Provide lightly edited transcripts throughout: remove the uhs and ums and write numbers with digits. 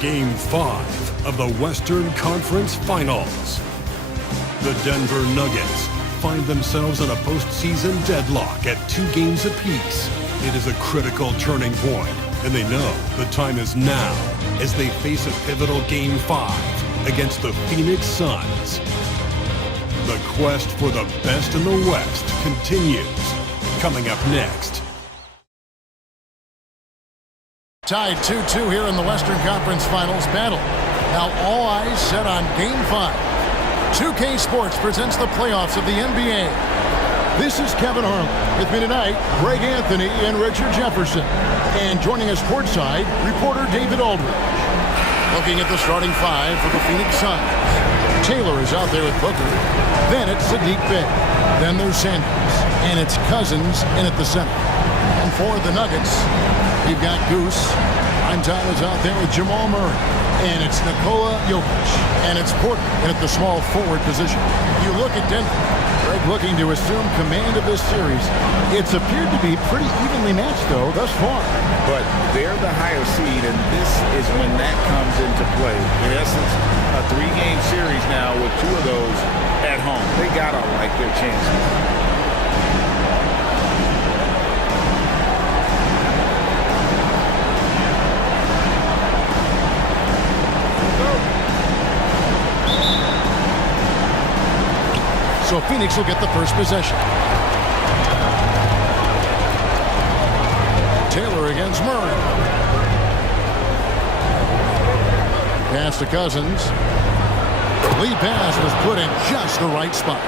Game 5 of the Western Conference Finals. The Denver Nuggets find themselves in a postseason deadlock at 2 games apiece. It is a critical turning point, and they know the time is now as they face a pivotal Game 5 against the Phoenix Suns. The quest for the best in the West continues. Coming up next. Tied 2-2 here in the Western Conference Finals battle. Now all eyes set on Game 5. 2K Sports presents the playoffs of the NBA. This is Kevin Harlan. With me tonight, Greg Anthony and Richard Jefferson. And joining us courtside, reporter David Aldridge. Looking at the starting 5 for the Phoenix Suns. Taylor is out there with Booker. Then it's Saddiq Bey. Then there's Sanders. And it's Cousins in at the center. And for the Nuggets, you've got Goose. Time is out there with Jamal Murray. And it's Nikola Jokic. And it's Porter in at the small forward position. You look at Denver. Greg looking to assume command of this series. It's appeared to be pretty evenly matched, though, thus far. But they're the higher seed, and this is when that comes into play. In essence, a 3-game series now with 2 of those at home. They gotta like their chances. So Phoenix will get the first possession. Taylor against Murray. Pass to Cousins. Lead pass was put in just the right spot.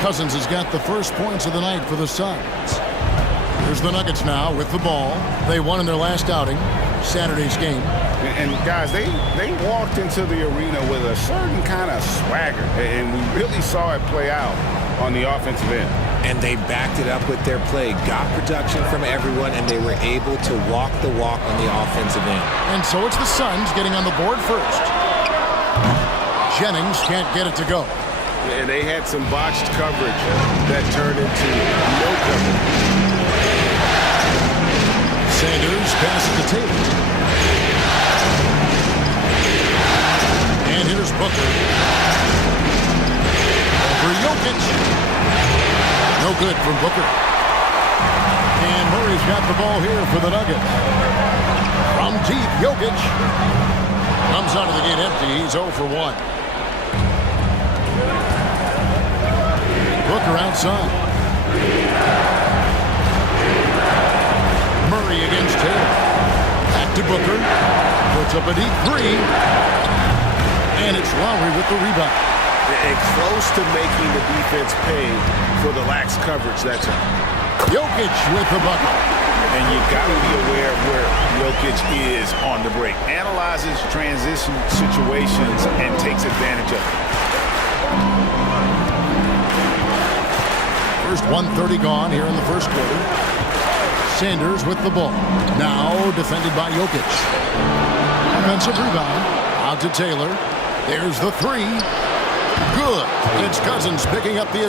Cousins has got the first points of the night for the Suns. Here's the Nuggets now with the ball. They won in their last outing, Saturday's game. And guys, they walked into the arena with a certain kind of swagger, and we really saw it play out on the offensive end. And they backed it up with their play, got production from everyone, and they were able to walk the walk on the offensive end. And so it's the Suns getting on the board first. Jennings can't get it to go. And they had some botched coverage that turned into no coverage. Sanders passes to Taylor. And here's Booker. For Jokic. No good from Booker. And Murray's got the ball here for the Nuggets. From deep, Jokic. Comes out of the gate empty. He's 0 for 1. Booker outside. Murray against Taylor. Back to Booker. Puts up a deep 3. And it's Lowry with the rebound. And close to making the defense pay for the lax coverage that time. Jokic with the bucket. And you got to be aware of where Jokic is on the break. Analyzes transition situations and takes advantage of it. First 1:30 gone here in the first quarter. Sanders with the ball. Now defended by Jokic. Offensive rebound. Out to Taylor. There's the 3. Good. It's Cousins picking up the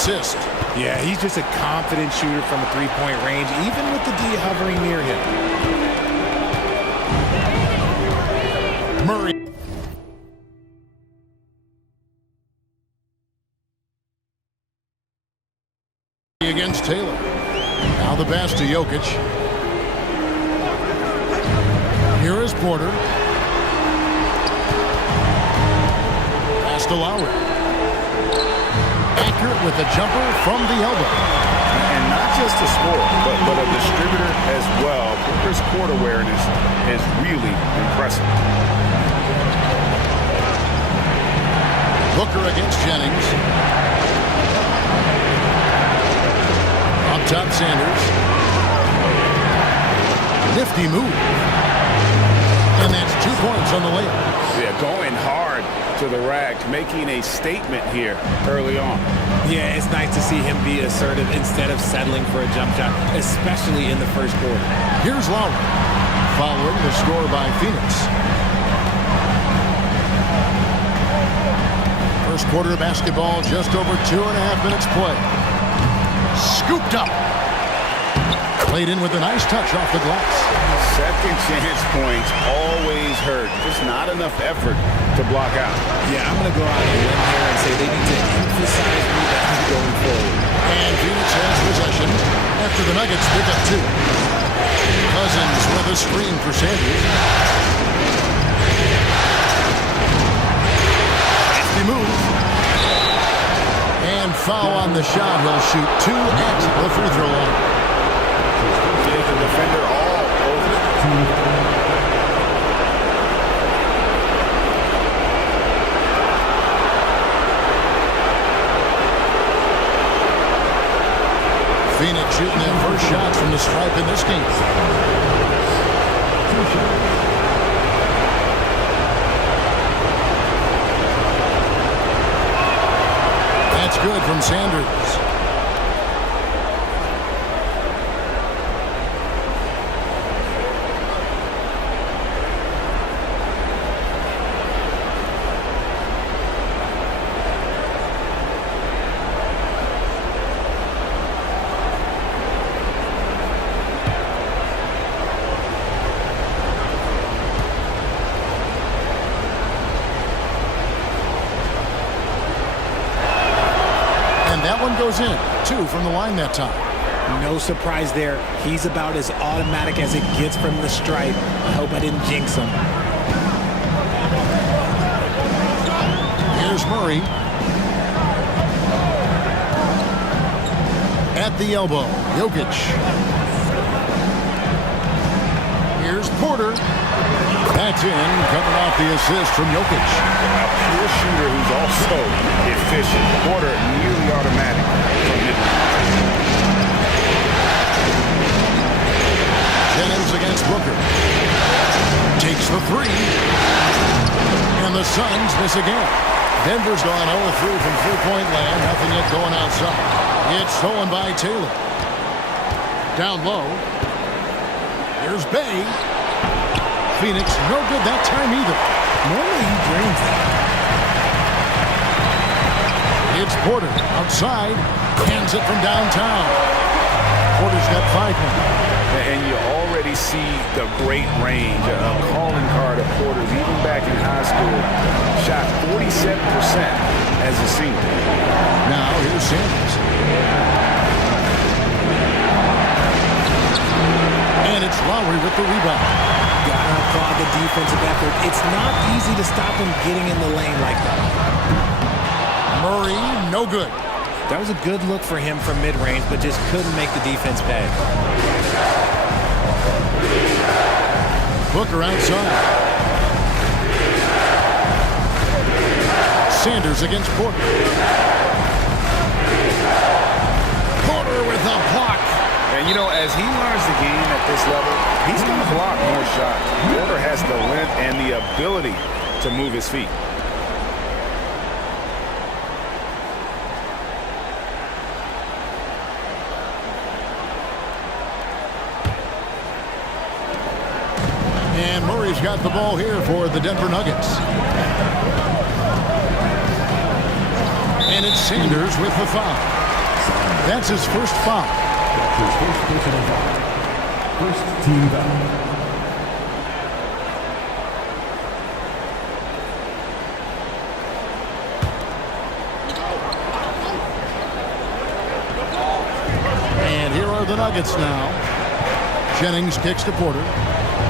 assist. Yeah, he's just a confident shooter from a 3-point range, even with the D hovering near him. Murray against Taylor. Now the pass to Jokic. Here is Porter. To Lowry. Accurate with a jumper from the elbow. And not just a scorer, but a distributor as well. Booker's court awareness is really impressive. Booker against Jennings. Up top, Sanders. Nifty move. And that's 2 points on the layup. Yeah, going hard to the rack, making a statement here early on. Yeah, it's nice to see him be assertive instead of settling for a jump shot, especially in the first quarter. Here's Lowry, following the score by Phoenix. First quarter of basketball, just over 2.5 minutes play. Scooped up. Played in with a nice touch off the glass. Second chance points always hurt. Just not enough effort to block out. Yeah, I'm going to go out on a limb here and say they need to emphasize rebounding going forward. And Phoenix has possession after the Nuggets pick up 2. Cousins with a screen for Sanders. Nasty move. And foul on the shot. He'll shoot 2 at the free throw line. Yeah, the defender all over it. Phoenix shooting their first shots from the stripe in this game. That's good from Sanders. That one goes in. 2 from the line that time. No surprise there. He's about as automatic as it gets from the stripe. I hope I didn't jinx him. Here's Murray. At the elbow, Jokic. Here's Porter. That's in, coming off the assist from Jokic. A pure shooter who's also efficient. Porter nearly automatic from mid-range. Jennings against Booker. Takes the 3. And the Suns miss again. Denver's gone 0-3 from three-point land. Nothing yet going outside. It's stolen by Taylor. Down low. Here's Bay. Phoenix, no good that time either. Normally he drains that. It's Porter outside. Hands it from downtown. Porter's got 5 now. And you already see the great range, a calling card of Porter's. Even back in high school, shot 47% as a senior. Now here's Sanders. And it's Lowry with the rebound. Gotta applaud the defensive effort. It's not easy to stop him getting in the lane like that. Murray, no good. That was a good look for him from mid-range, but just couldn't make the defense pay. Booker outside. Sanders against Porter. Porter with a block. And, you know, as he learns the game at this level, he's going to block more shots. Porter has the length and the ability to move his feet. And Murray's got the ball here for the Denver Nuggets. And it's Sanders with the foul. That's his first foul. That's his first personal foul. First team foul. And here are the Nuggets now. Jennings kicks to Porter.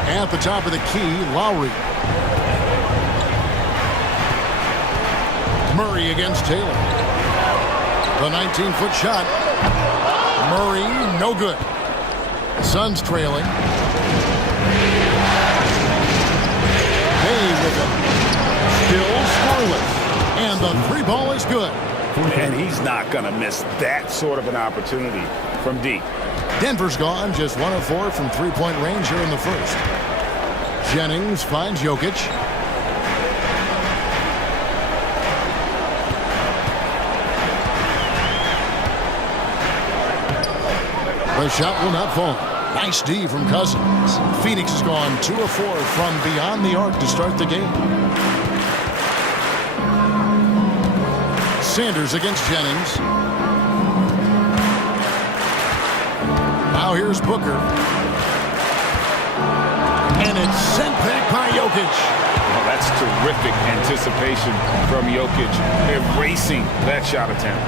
At the top of the key, Lowry. Murray against Taylor. The 19-foot shot. Murray, no good. Suns trailing. Bay with it. Still scoreless. And the 3 ball is good. And he's not going to miss that sort of an opportunity from deep. Denver's gone just 1 of 4 from three-point range here in the first. Jennings finds Jokic. The shot will not fall. Nice D from Cousins. Phoenix has gone 2 of 4 from beyond the arc to start the game. Sanders against Jennings. Now here's Booker. And it's sent back by Jokic. Well, that's terrific anticipation from Jokic, erasing that shot attempt.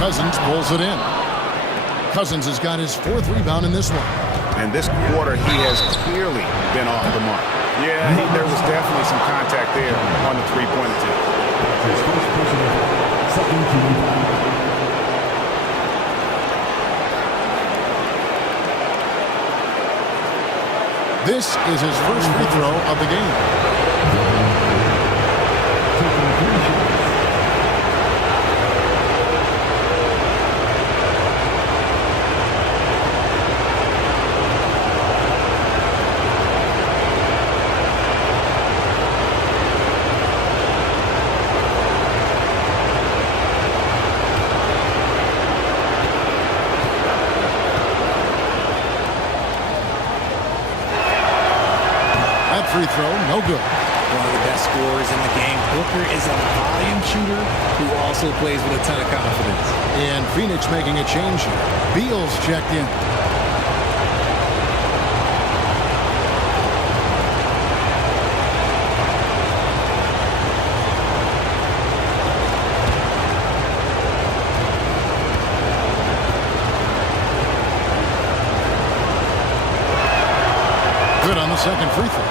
Cousins pulls it in. Cousins has got his 4th rebound in this one. And this quarter, he has clearly been off the mark. Yeah, there was definitely some contact there on the three-point attempt. His first personal foul. Second team foul. This is his first free throw of the game. Taking 3 shots. Free throw, no good. One of the best scorers in the game. Booker is a volume shooter who also plays with a ton of confidence. And Phoenix making a change here. Beal's checked in. Good on the second free throw.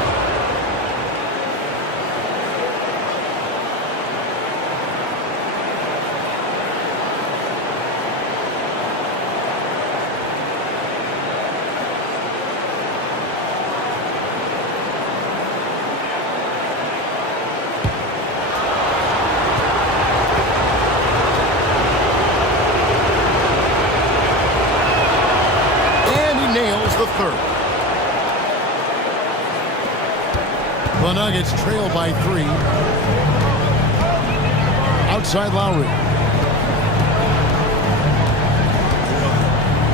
The third. The Nuggets trail by 3. Outside Lowry.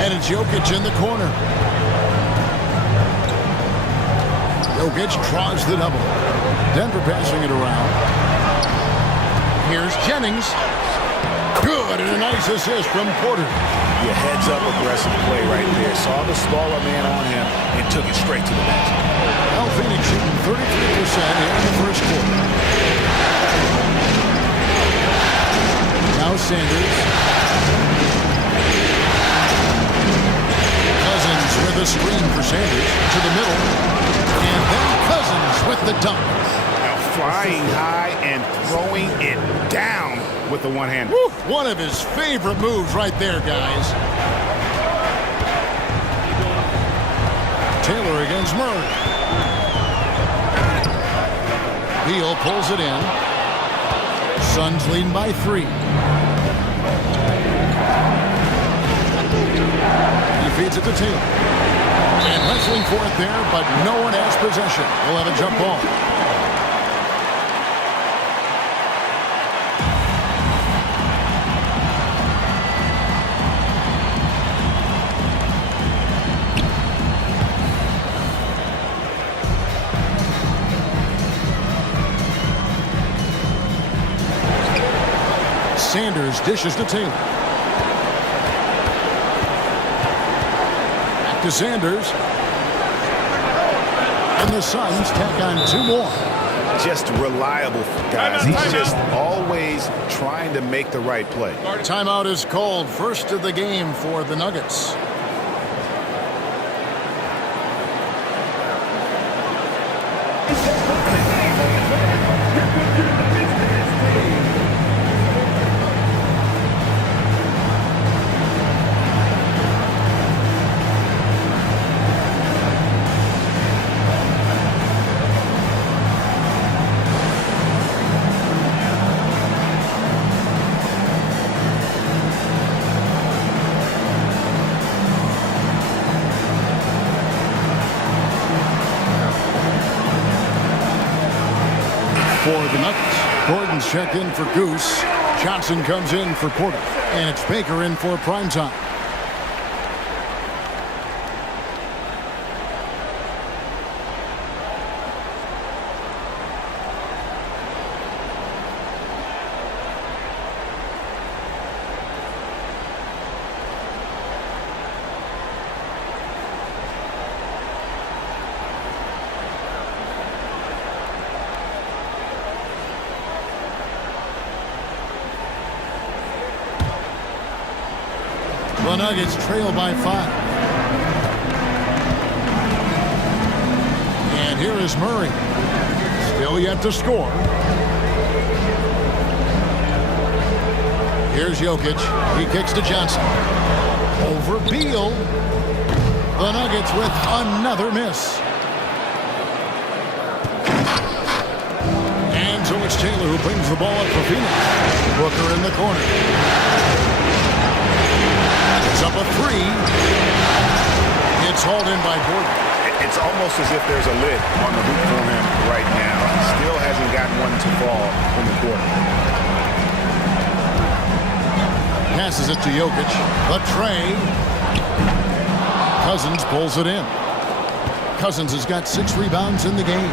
And it's Jokic in the corner. Jokic draws the double. Denver passing it around. Here's Jennings. Good, and a nice assist from Porter. Yeah, heads-up aggressive play right there. Saw the smaller man on him and took it straight to the basket. Now Phoenix shooting 33% here in the first quarter. Now Sanders. Cousins with a screen for Sanders to the middle. And then Cousins with the dunk. Now flying high and throwing it down with the one-hander. One of his favorite moves right there, guys. Taylor against Murray. Beal pulls it in. Suns leading by 3. He feeds it to Taylor. And wrestling for it there, but no one has possession. We'll have a jump ball. Sanders dishes to Taylor. Back to Sanders. And the Suns tack on 2 more. Just reliable, guys. He's just always trying to make the right play. Timeout is called. First of the game for the Nuggets. For the Nuggets, Gordon's checked in for Goose. Johnson comes in for Porter. And it's Baker in for primetime. The Nuggets trail by 5. And here is Murray. Still yet to score. Here's Jokic. He kicks to Johnson. Over Beal. The Nuggets with another miss. And so it's Taylor who brings the ball up for Phoenix. Booker in the corner. It's up a 3. It's hauled in by Gordon. It's almost as if there's a lid on the hoop for him right now. He still hasn't gotten one to fall in the quarter. Passes it to Jokic. The tray. Cousins pulls it in. Cousins has got 6 rebounds in the game.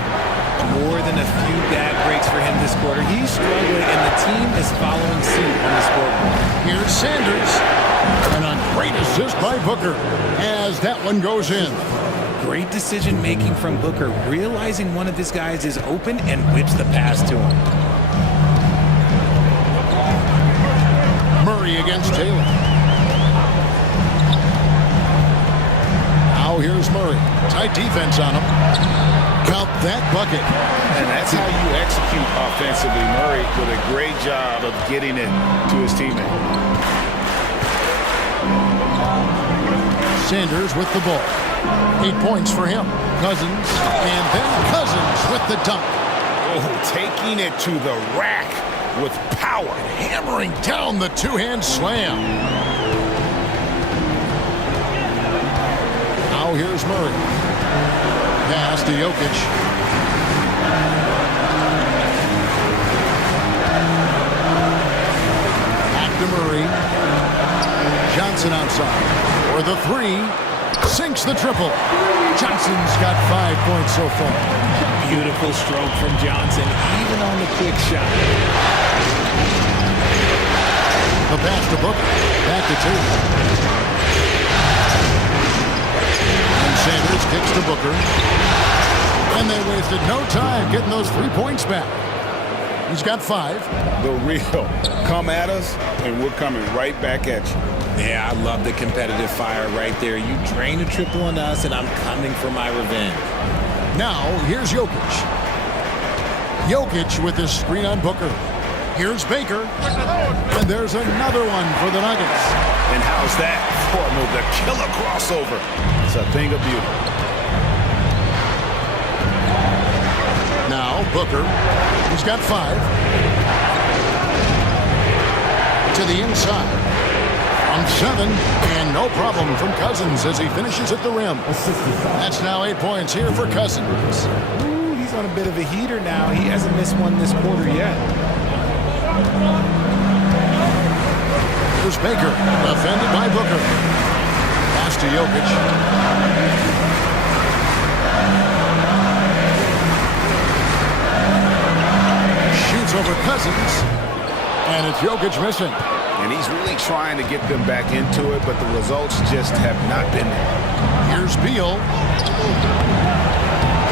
More than a few bad breaks for him this quarter. He's struggling, and the team is following suit on the scoreboard. Here's Sanders. And a great assist by Booker as that one goes in. Great decision-making from Booker, realizing one of his guys is open and whips the pass to him. Murray against Taylor. Now here's Murray. Tight defense on him. Count that bucket. And that's how you execute offensively. Murray with a great job of getting it to his teammate. Sanders with the ball. 8 points for him. Cousins, and then Cousins with the dunk. Oh, taking it to the rack with power. Hammering down the two-hand slam. Now here's Murray. Pass to Jokic. Back to Murray. Johnson outside. For the 3. Sinks the triple. Johnson's got 5 points so far. Beautiful stroke from Johnson, even on the quick shot. The pass to Booker. Back to Taylor. And Sanders kicks to Booker. And they wasted no time getting those 3 points back. He's got 5. The real. Come at us, and we're coming right back at you. Yeah, I love the competitive fire right there. You drain a triple on us, and I'm coming for my revenge. Now, here's Jokic. Jokic with his screen on Booker. Here's Baker. And there's another one for the Nuggets. And how's that for a move? The killer crossover. It's a thing of beauty. Now, Booker. He's got 5. To the inside. On 7, and no problem from Cousins as he finishes at the rim. That's now 8 points here for Cousins. Ooh, he's on a bit of a heater now. He hasn't missed one this quarter yet. Here's Baker, defended by Booker. Pass to Jokic. Shoots over Cousins, and it's Jokic missing. And he's really trying to get them back into it, but the results just have not been there. Here's Beal.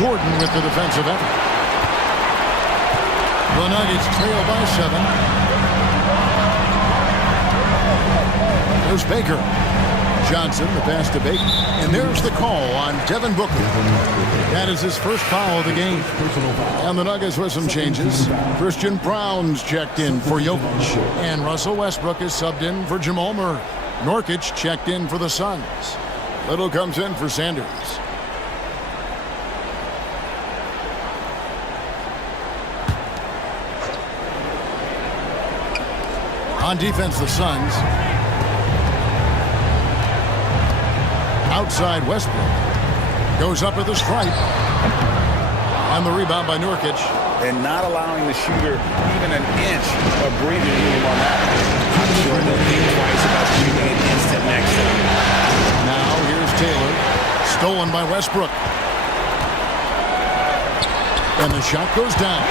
Gordon with the defensive effort. The Nuggets trail by 7. There's Baker. Johnson, the pass to Baker. And there's the call on Devin Booker. That is his first foul of the game. And the Nuggets with some changes. Christian Brown's checked in for Jokic. And Russell Westbrook is subbed in for Jamal Murray. Nurkic checked in for the Suns. Little comes in for Sanders. On defense, the Suns. Outside Westbrook. Goes up with a stripe. And the rebound by Nurkic. And not allowing the shooter even an inch of breathing room on that. I'm sure they'll think twice about shooting an instant next time. Now here's Taylor. Stolen by Westbrook. And the shot goes down.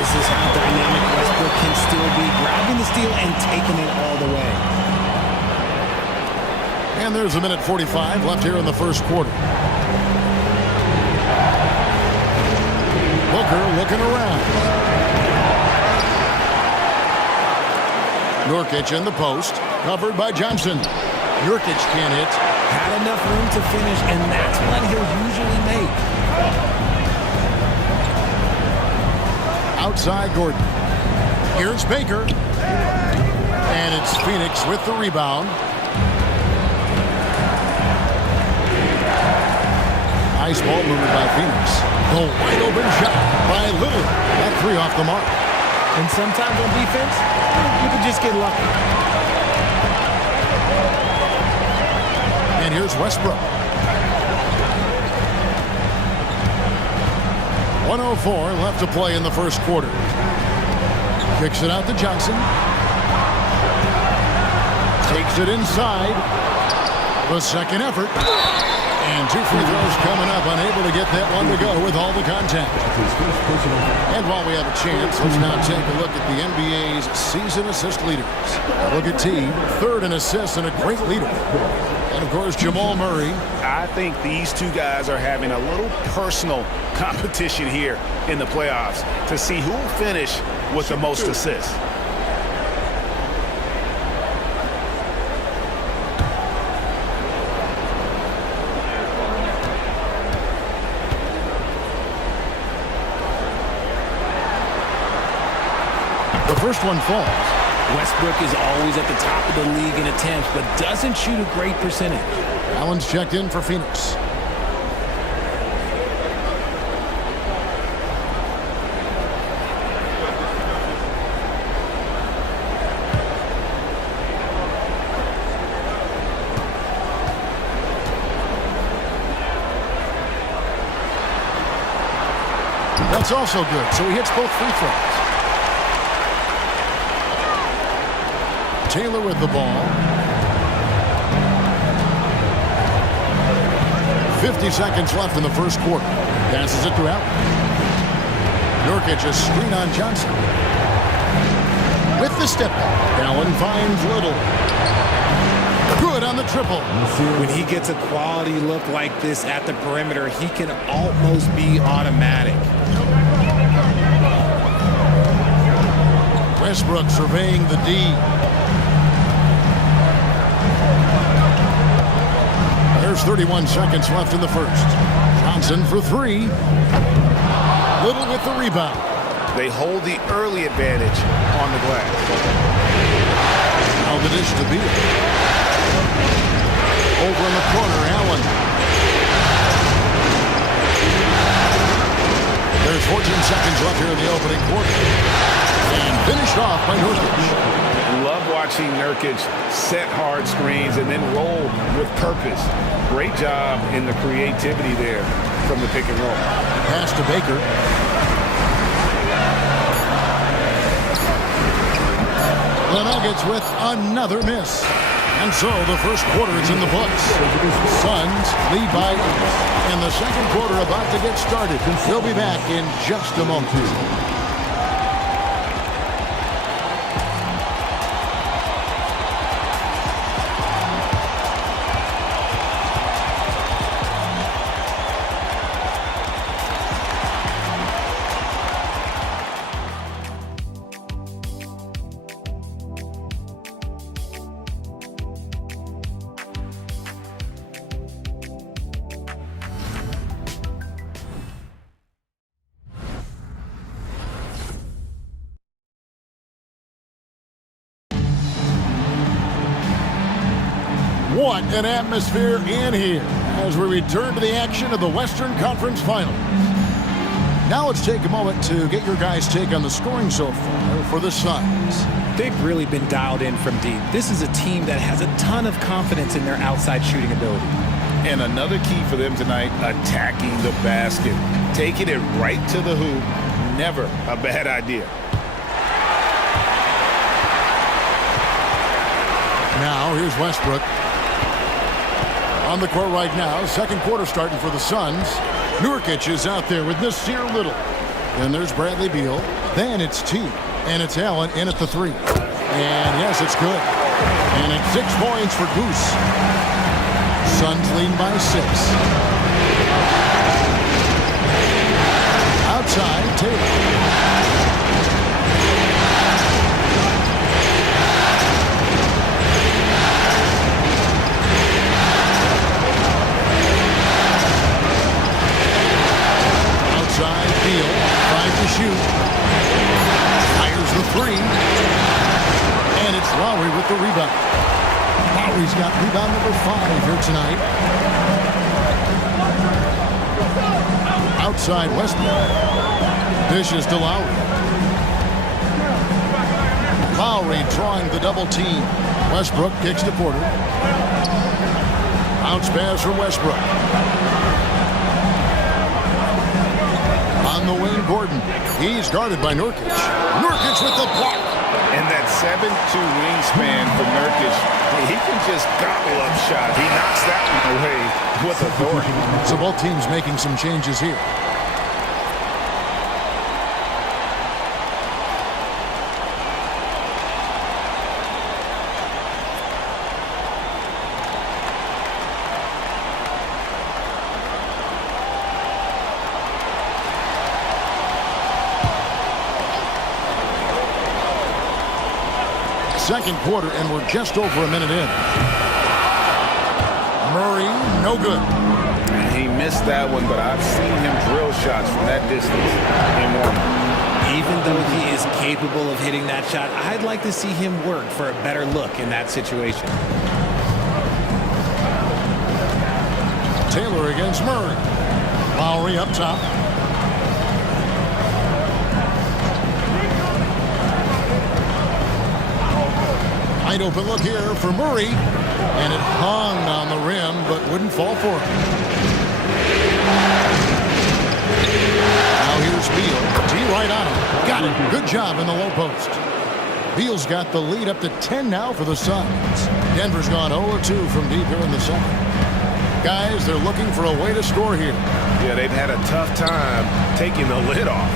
This is how dynamic Westbrook can still be, grabbing the steal and taking it all the way. And there's a minute 45 left here in the first quarter. Booker looking around. Nurkic in the post, covered by Johnson. Nurkic can't hit. Had enough room to finish, and that's what he'll usually make. Outside Gordon. Here's Baker. And it's Phoenix with the rebound. Nice ball movement by Phoenix. The wide open shot by Lillard. That three off the mark. And sometimes on defense, you can just get lucky. And here's Westbrook. 1:04 left to play in the first quarter. Kicks it out to Johnson. Takes it inside. The second effort. And two free throws coming up. Unable to get that one to go with all the contact. And while we have a chance, let's now take a look at the NBA's season assist leaders. Look at Teague, third in assists and a great leader. And, of course, Jamal Murray. I think these two guys are having a little personal competition here in the playoffs to see who will finish with the most assists. The first one falls. Westbrook is always at the top of the league in attempts, but doesn't shoot a great percentage. Allen's checked in for Phoenix. That's also good, so he hits both free throws. Taylor with the ball. 50 seconds left in the first quarter. Passes it to Allen. Nurkic a screen on Johnson. With the step back. Allen finds Little. Good on the triple. When he gets a quality look like this at the perimeter, he can almost be automatic. Westbrook surveying the D. There's 31 seconds left in the first. Johnson for three. Little with the rebound. They hold the early advantage on the glass. Now the dish to Beal. Over in the corner, Allen. There's 14 seconds left here in the opening quarter. And finished off by Nurkic. Love watching Nurkic set hard screens and then roll with purpose. Great job in the creativity there from the pick and roll. Pass to Baker. The Nuggets with another miss. And so the first quarter is in the books. Suns lead by 8. And the second quarter about to get started. We'll be back in just a moment. What an atmosphere in here as we return to the action of the Western Conference Finals. Now let's take a moment to get your guys' take on the scoring so far for the Suns. They've really been dialed in from deep. This is a team that has a ton of confidence in their outside shooting ability. And another key for them tonight, attacking the basket. Taking it right to the hoop, never a bad idea. Now here's Westbrook. On the court right now, second quarter starting for the Suns. Nurkic is out there with Nasir Little. Then there's Bradley Beal. Then it's Teague. And it's Allen in at the three. And yes, it's good. And it's 6 points for Goose. Suns lead by 6. Outside, Taylor. He's got rebound number 5 here tonight. Outside Westbrook. Dishes to Lowry. Lowry drawing the double team. Westbrook kicks to Porter. Bounce pass from Westbrook. On the wing, Gordon. He's guarded by Nurkic. Nurkic with the block. And that 7'2" wingspan for Nurkic, he can just gobble up shots. He knocks that one away with authority. So both teams making some changes here. Second quarter, and we're just over a minute in. Murray, no good. He missed that one, but I've seen him drill shots from that distance in warm-up. Even though he is capable of hitting that shot, I'd like to see him work for a better look in that situation. Taylor against Murray. Lowry up top. Wide open look here for Murray. And it hung on the rim, but wouldn't fall for him. Now here's Beal. T right on him. Got it. Good job in the low post. Beal's got the lead up to 10 now for the Suns. Denver's gone 0-2 from deep here in the second. Guys, they're looking for a way to score here. Yeah, they've had a tough time taking the lid off.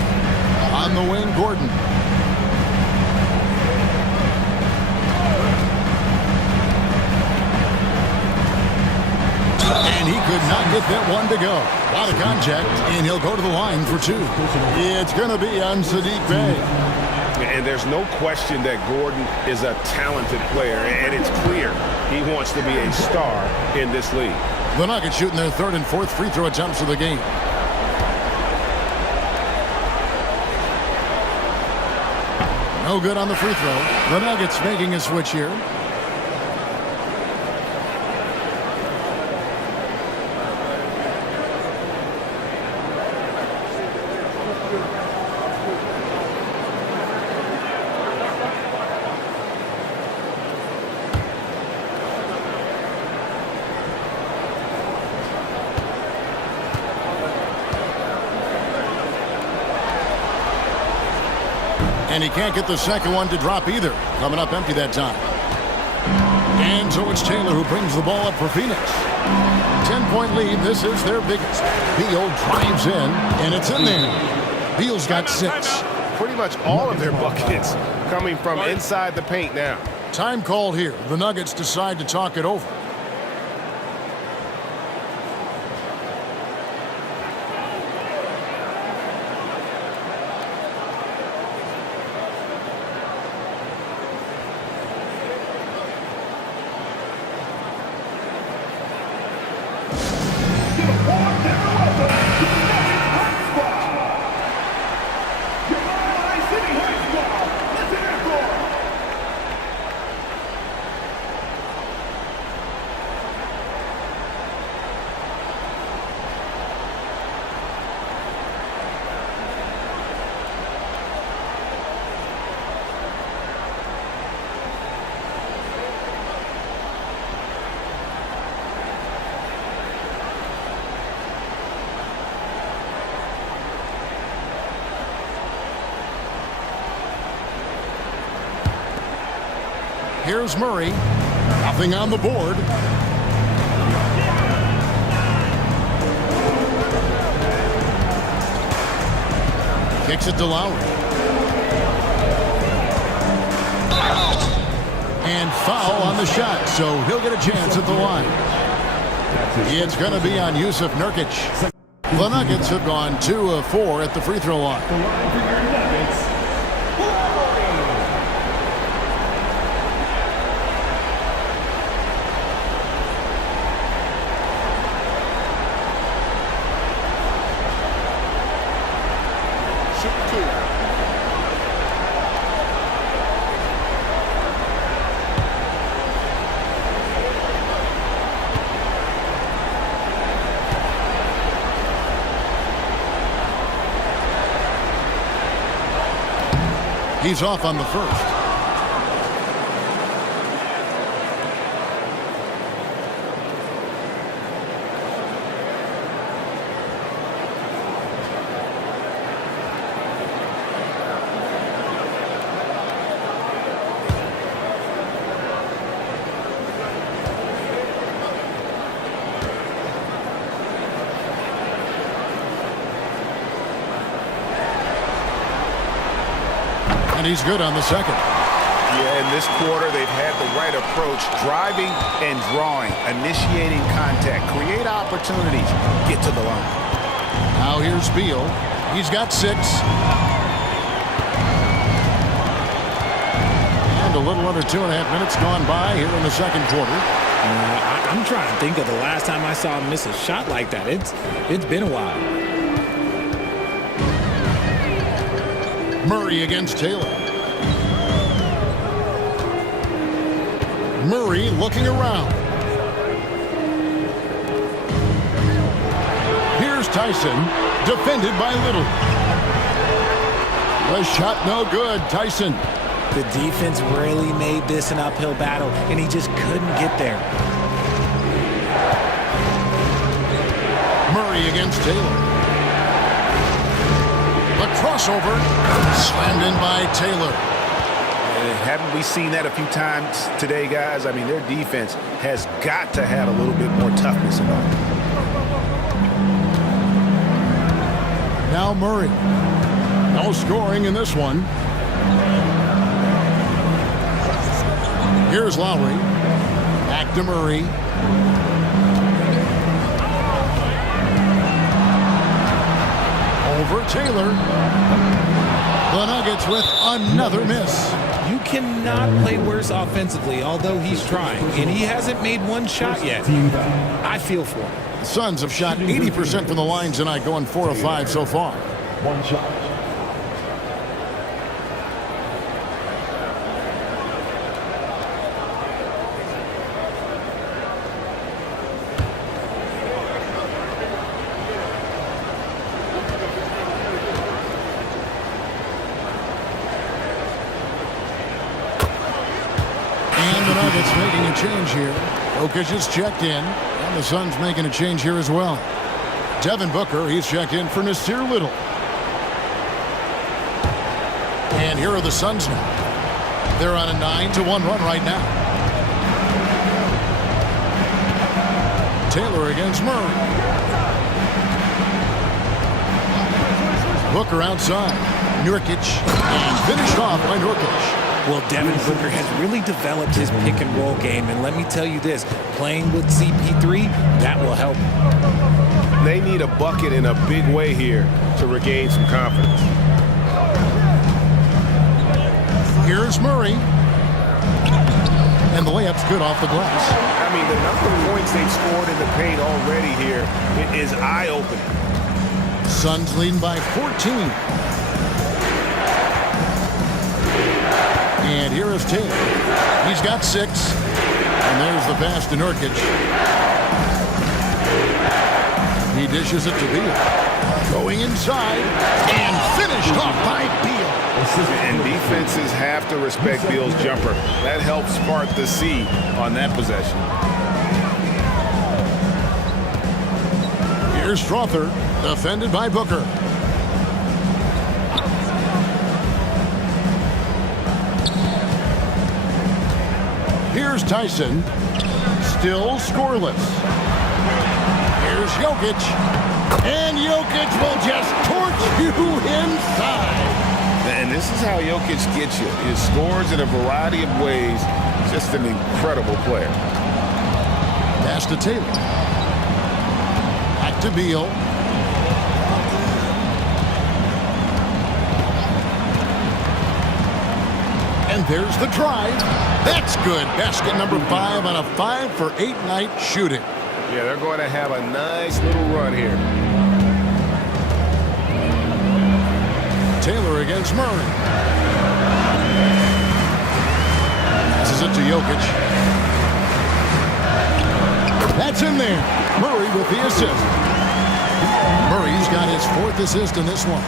On the wing, Gordon. And he could not get that one to go. A lot of contact, and he'll go to the line for 2. It's going to be on Saddiq Bey. And there's no question that Gordon is a talented player, and it's clear he wants to be a star in this league. The Nuggets shooting their 3rd and 4th free throw attempts of the game. No good on the free throw. The Nuggets making a switch here. And he can't get the second one to drop either. Coming up empty that time. And so it's Taylor who brings the ball up for Phoenix. 10-point lead. This is their biggest. Beal drives in, and it's in there. Beal's got 6. Pretty much all of their buckets coming from inside the paint now. Time called here. The Nuggets decide to talk it over. Here's Murray. Nothing on the board. Kicks it to Lowry. And foul on the shot, so he'll get a chance at the line. It's going to be on Yusuf Nurkic. The Nuggets have gone 2 of 4 at the free throw line. The line for your Nuggets. He's off on the first. And he's good on the second. Yeah, in this quarter, they've had the right approach, driving and drawing, initiating contact, create opportunities, get to the line. Now here's Beal. He's got 6. And a little under 2.5 minutes gone by here in the second quarter. I'm trying to think of the last time I saw him miss a shot like that. It's been a while. Murray against Taylor. Murray looking around. Here's Tyson, defended by Little. The shot no good, Tyson. The defense really made this an uphill battle, and he just couldn't get there. Murray against Taylor. The crossover, slammed in by Taylor. Haven't we seen that a few times today, guys? I mean, their defense has got to have a little bit more toughness about it. Now Murray. No scoring in this one. Here's Lowry. Back to Murray. Over Taylor. The Nuggets with another miss. You cannot play worse offensively, although he's trying, and he hasn't made one shot yet. I feel for him. The Suns have shot 80% from the line tonight, going 4 of 5 so far. 1 shot. Nuggets making a change here. Jokic is checked in, and the Suns making a change here as well. Devin Booker, he's checked in for Nasir Little. And here are the Suns now. They're on a 9-1 run right now. Taylor against Murray. Booker outside. Nurkic, and finished off by Nurkic. Well, Devin Booker has really developed his pick-and-roll game, and let me tell you this, playing with CP3, that will help. They need a bucket in a big way here to regain some confidence. Here's Murray. And the layup's good off the glass. I mean, the number of points they've scored in the paint already here is eye-opening. Suns leading by 14. And here is Taylor. He's got 6. And there's the pass to Nurkic. He dishes it to Beal. Going inside. And finished off by Beal. And defenses have to respect Beal's jumper. That helps spark the seed on that possession. Here's Strother. Defended by Booker. Here's Tyson. Still scoreless. Here's Jokic. And Jokic will just torch you inside. And this is how Jokic gets you. He scores in a variety of ways. Just an incredible player. Pass to Taylor. Back to Beal. And there's the drive. That's good. Basket number 5 on a 5-for-8 night shooting. Yeah, they're going to have a nice little run here. Taylor against Murray. Passes it to Jokic. That's in there. Murray with the assist. Murray's got his 4th assist in this one.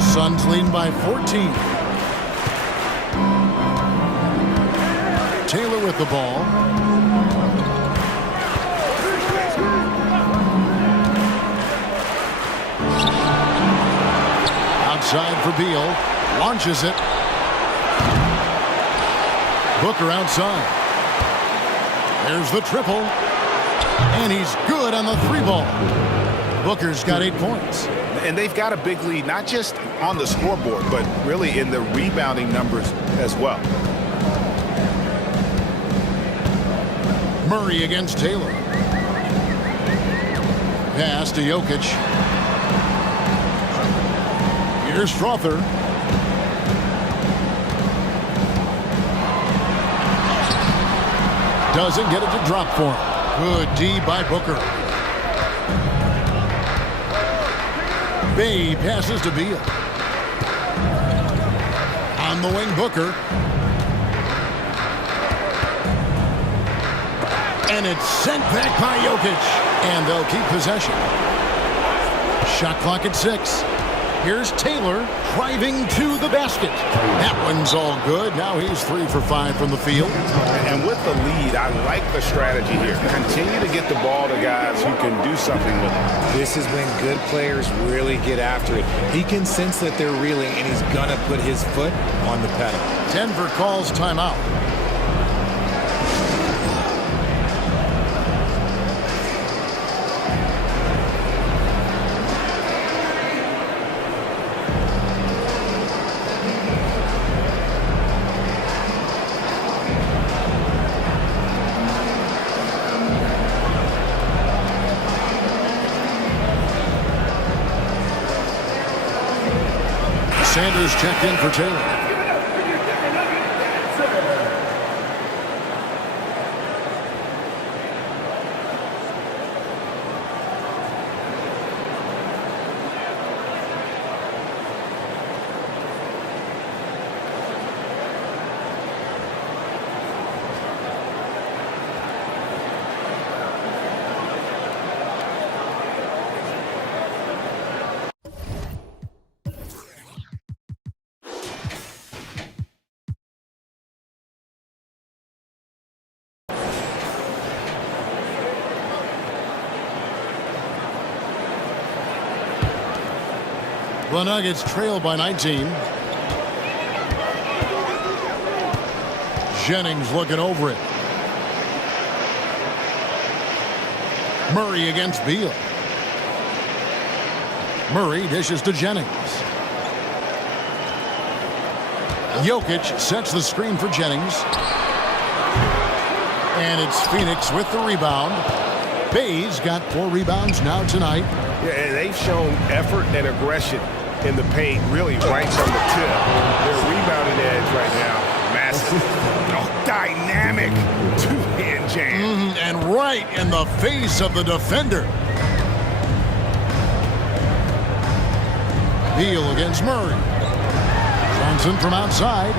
Suns leading by 14. Taylor with the ball. Outside for Beal. Launches it. Booker outside. There's the triple. And he's good on the 3-ball. Booker's got 8 points. And they've got a big lead, not just on the scoreboard, but really in the rebounding numbers as well. Murray against Taylor. Pass to Jokic. Here's Strother. Doesn't get it to drop for him. Good D by Booker. Bay passes to Beal. On the wing, Booker. And it's sent back by Jokic. And they'll keep possession. Shot clock at 6. Here's Taylor driving to the basket. That one's all good. Now he's 3 for 5 from the field. And with the lead, I like the strategy here. Continue to get the ball to guys who can do something with it. This is when good players really get after it. He can sense that they're reeling, and he's going to put his foot on the pedal. Denver calls timeout. Sanders checked in for Taylor. The Nuggets trail by 19. Jennings looking over it. Murray against Beal. Murray dishes to Jennings. Jokic sets the screen for Jennings. And it's Phoenix with the rebound. Bay's got 4 rebounds now tonight. Yeah, and they've shown effort and aggression in the paint, really right from the tip. Their rebounding edge right now, massive. Oh, dynamic two-hand jam. And right in the face of the defender. Beal against Murray. Johnson from outside.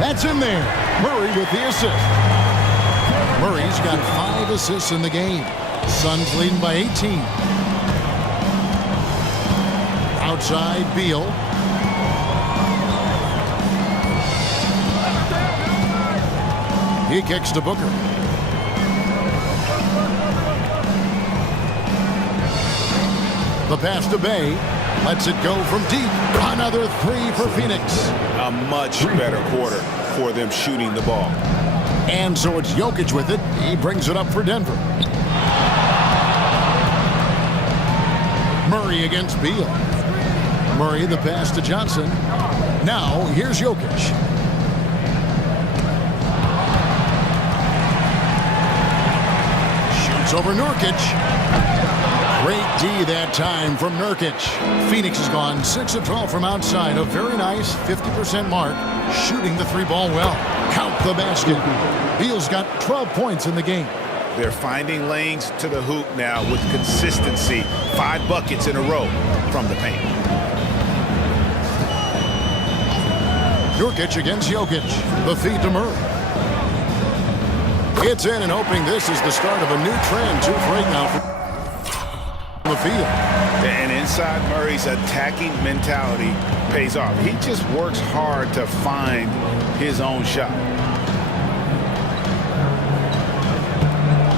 That's in there. Murray with the assist. Murray's got 5 assists in the game. Suns leading by 18. Outside, Beal. He kicks to Booker. The pass to Bay. Lets it go from deep. Another 3 for Phoenix. A much better quarter for them shooting the ball. And so it's Jokic with it. He brings it up for Denver. Murray against Beal. Murray the pass to Johnson. Now here's Jokic. Shoots over Nurkic. Great D that time from Nurkic. Phoenix has gone 6 of 12 from outside. A very nice 50% mark. Shooting the 3-ball well. Count the basket. Beal's got 12 points in the game. They're finding lanes to the hoop now with consistency. 5 buckets in a row from the paint. Nurkic against Jokic. The feed to Murray. It's in and opening. This is the start of a new trend. 2 for 8 now from the field. And inside Murray's attacking mentality pays off. He just works hard to find his own shot.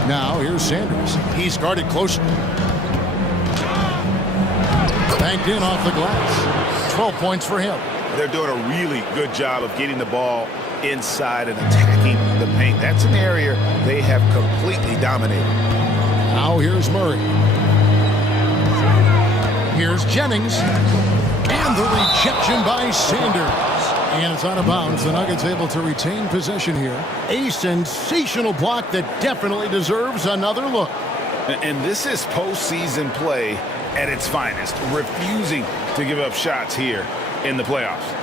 Now here's Sanders. He's guarded closely. Banked in off the glass. 12 points for him. They're doing a really good job of getting the ball inside and attacking the paint. That's an area they have completely dominated. Now here's Murray. Here's Jennings. And the rejection by Sanders. And it's out of bounds. The Nuggets able to retain possession here. A sensational block that definitely deserves another look. And this is postseason play at its finest. Refusing to give up shots here in the playoffs.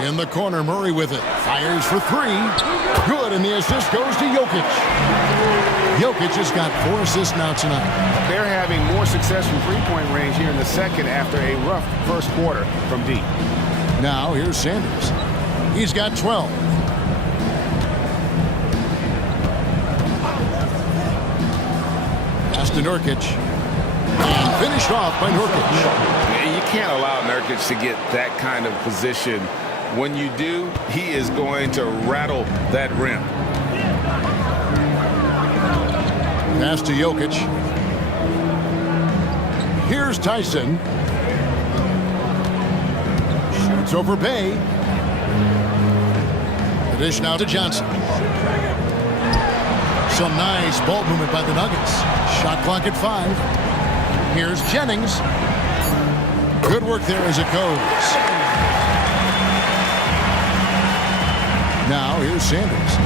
In the corner, Murray with it. Fires for three. Good, and the assist goes to Jokic. Jokic has got 4 assists now tonight. They're having more success from three-point range here in the second after a rough first quarter from deep. Now here's Sanders. He's got 12. Pass to Nurkic. And finished off by Nurkic. You can't allow Nurkic to get that kind of position. When you do, he is going to rattle that rim. Pass to Jokic. Here's Tyson. Shoots over Bay. The dish now to Johnson. Some nice ball movement by the Nuggets. Shot clock at 5. Here's Jennings. Good work there as it goes. Now here's Sanders.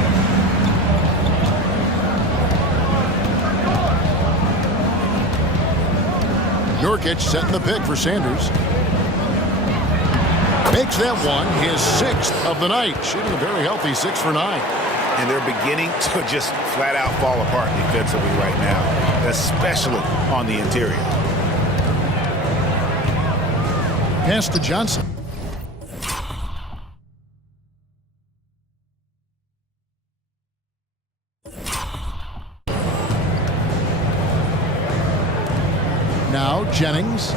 Nurkic setting the pick for Sanders. Makes that one his 6th of the night. Shooting a very healthy 6 for 9. And they're beginning to just flat out fall apart defensively right now, especially on the interior. Pass to Johnson. Now Jennings.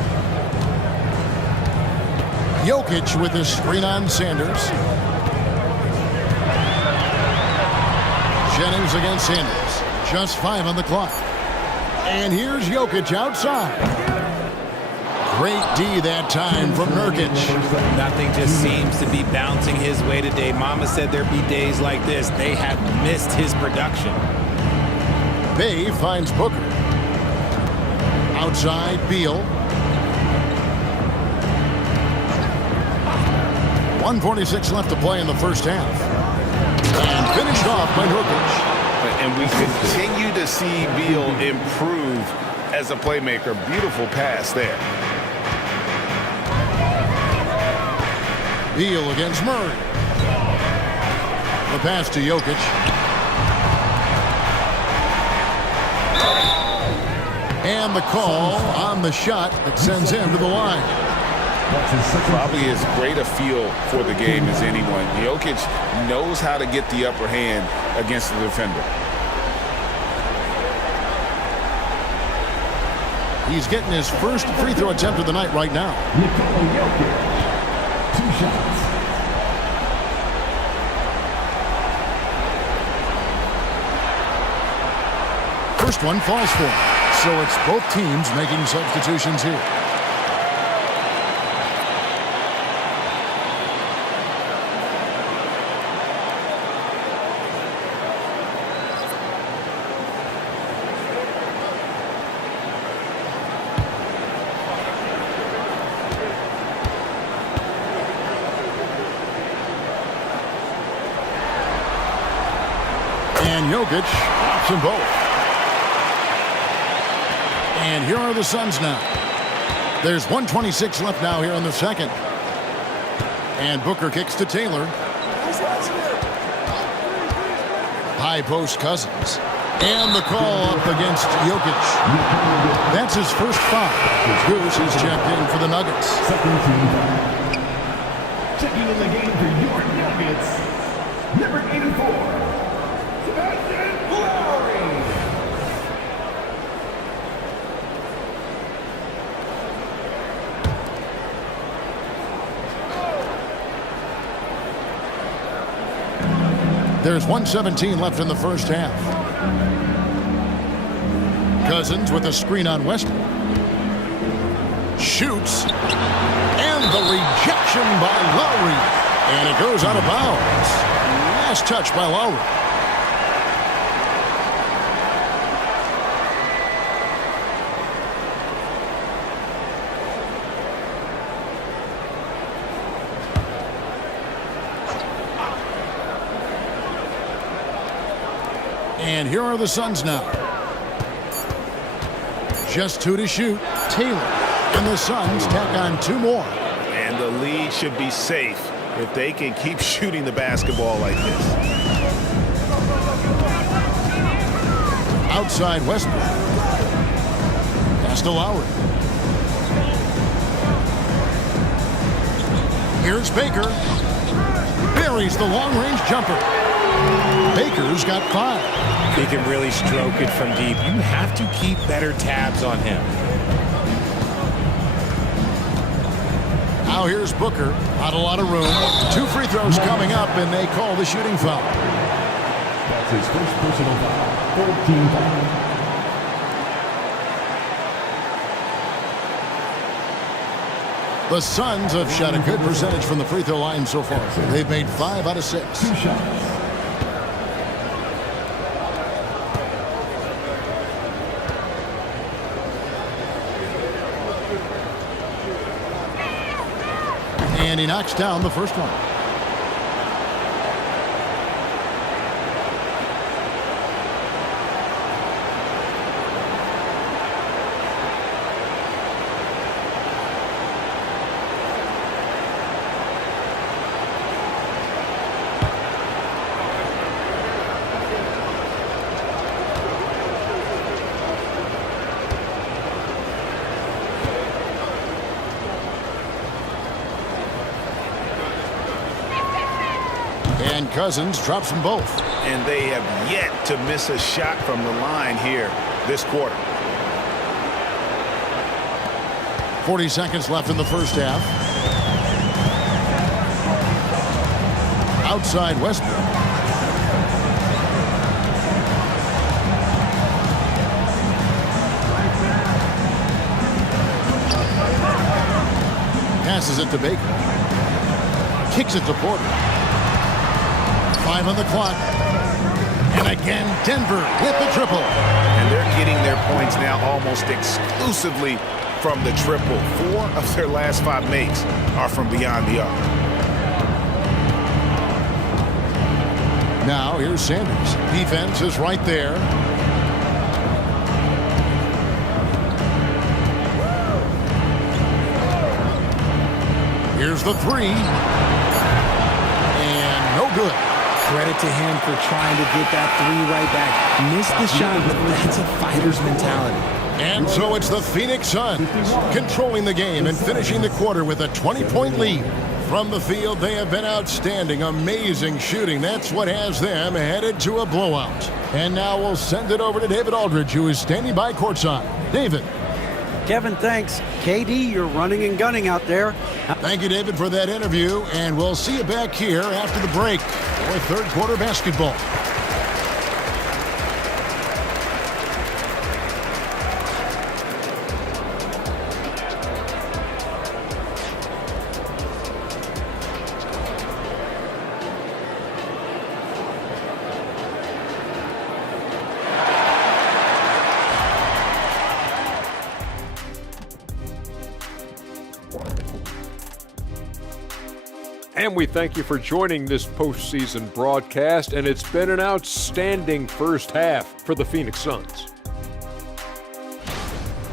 Jokic with his screen on Sanders. Jennings against Sanders. Just 5 on the clock. And here's Jokic outside. Great D that time from Nurkic. Nothing just seems to be bouncing his way today. Mama said there'd be days like this. They have missed his production. Bay finds Booker. Outside, Beal. 1:46 left to play in the first half. And finished off by Nurkic. And we continue to see Beal improve as a playmaker. Beautiful pass there. Beal against Murray. The pass to Jokic. And the call on the shot that sends him to the line. Probably as great a feel for the game as anyone. Jokic knows how to get the upper hand against the defender. He's getting his first free throw attempt of the night right now. Nikola Jokic, 2 shots. First one falls for him. So it's both teams making substitutions here. And Jokic drops them both. And here are the Suns now. There's 1:26 left now here in the second. And Booker kicks to Taylor. High post Cousins. And the call up against Jokic. That's his first foul. Goose is checked in for the Nuggets. Second team foul. Checking in the game for your Nuggets, number 84, Sebastian Blake. There's 1:17 left in the first half. Cousins with a screen on Westbrook. Shoots. And the rejection by Lowry. And it goes out of bounds. Last touch by Lowry. And here are the Suns now. Just 2 to shoot. Taylor. And the Suns tack on 2 more. And the lead should be safe if they can keep shooting the basketball like this. Outside Westbrook. Pass to Lowry. Here's Baker. Buries the long-range jumper. Baker's got 5. He can really stroke it from deep. You have to keep better tabs on him. Now here's Booker. Not a lot of room. 2 free throws coming up, and they call the shooting foul. That's his first personal foul. 14 foul. The Suns have shot a good percentage from the free throw line so far. They've made 5 out of 6. 2 shots. And he knocks down the first one. And Cousins drops them both. And they have yet to miss a shot from the line here this quarter. 40 seconds left in the first half. Outside Westbrook. Passes it to Baker. Kicks it to Porter. 5 on the clock. And again, Denver with the triple. And they're getting their points now almost exclusively from the triple. 4 of their last 5 makes are from beyond the arc. Now here's Sanders. Defense is right there. Here's the 3. And no good. Credit to him for trying to get that 3 right back. Missed the shot, but that's a fighter's mentality. And so it's the Phoenix Suns controlling the game and finishing the quarter with a 20-point lead. From the field, they have been outstanding. Amazing shooting. That's what has them headed to a blowout. And now we'll send it over to David Aldridge, who is standing by courtside. David. Kevin, thanks. KD, you're running and gunning out there. Thank you, David, for that interview. And we'll see you back here after the break for third quarter basketball. And we thank you for joining this postseason broadcast, and it's been an outstanding first half for the Phoenix Suns.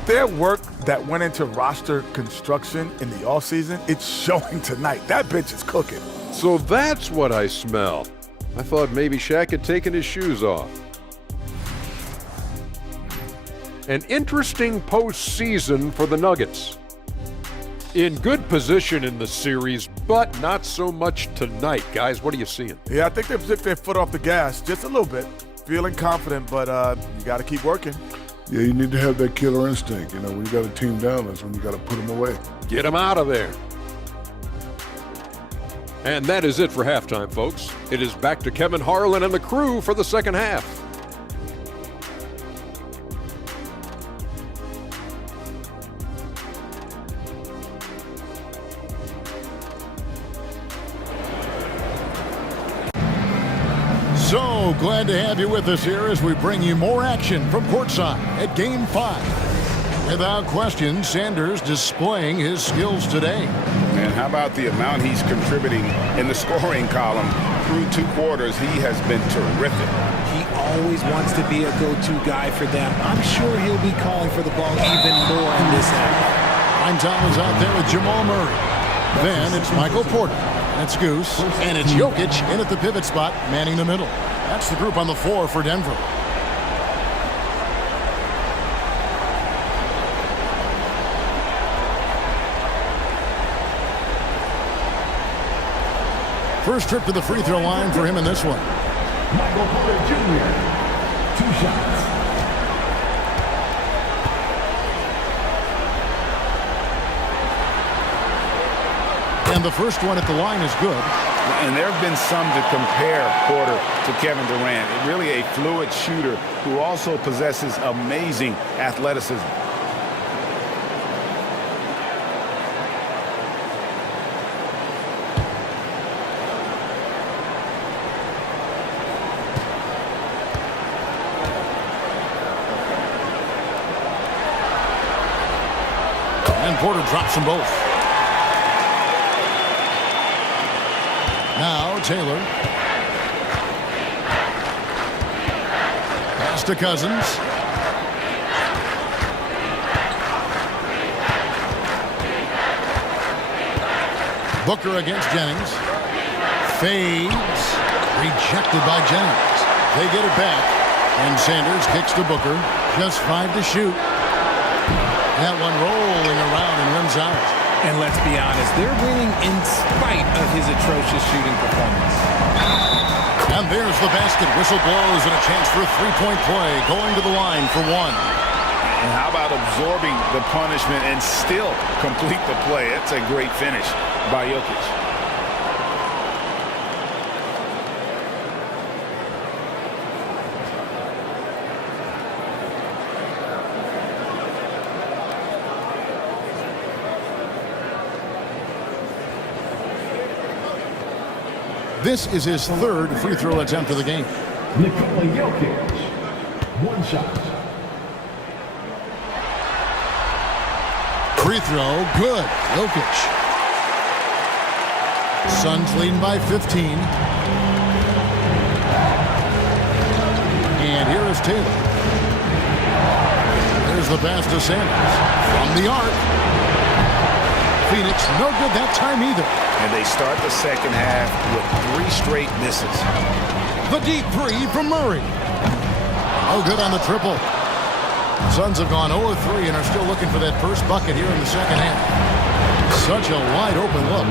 Their work that went into roster construction in the offseason, it's showing tonight. That bench is cooking. So that's what I smell. I thought maybe Shaq had taken his shoes off. An interesting postseason for the Nuggets. In good position in the series, but not so much tonight. Guys, what are you seeing? Yeah, I think they've took their foot off the gas just a little bit. Feeling confident, but you got to keep working. Yeah, you need to have that killer instinct. You know, when you got a team down, that's when you got to put them away. Get them out of there. And that is it for halftime, folks. It is back to Kevin Harlan and the crew for the second half. So glad to have you with us here as we bring you more action from courtside at Game 5. Without question, Sanders displaying his skills today. And how about the amount he's contributing in the scoring column? Through 2 quarters, he has been terrific. He always wants to be a go-to guy for them. I'm sure he'll be calling for the ball even more in this half. Ryan Thomas out there with Jamal Murray. Then it's Michael Porter. It's Goose. And it's Jokic in at the pivot spot, manning the middle. That's the group on the floor for Denver. First trip to the free throw line for him in this one. Michael Porter Jr. 2 shots. And the first one at the line is good. And there have been some to compare Porter to Kevin Durant. Really a fluid shooter who also possesses amazing athleticism. And Porter drops them both. Now Taylor. Pass to Cousins. Booker against Jennings. Fades. Rejected by Jennings. They get it back. And Sanders kicks to Booker. Just 5 to shoot. That one rolling around and runs out. And let's be honest, they're winning in spite of his atrocious shooting performance. And there's the basket. Whistle blows and a chance for a three-point play. Going to the line for 1. And how about absorbing the punishment and still complete the play? That's a great finish by Jokic. This is his 3rd free throw attempt of the game. Nikola Jokic. 1 shot. Free throw, good. Jokic. Suns leading by 15. And here is Taylor. There's the pass to Sanders. From the arc. Phoenix, no good that time either. And they start the second half with 3 straight misses. The deep 3 from Murray. No good on the triple. Suns have gone 0-3 and are still looking for that first bucket here in the second half. Such a wide open look.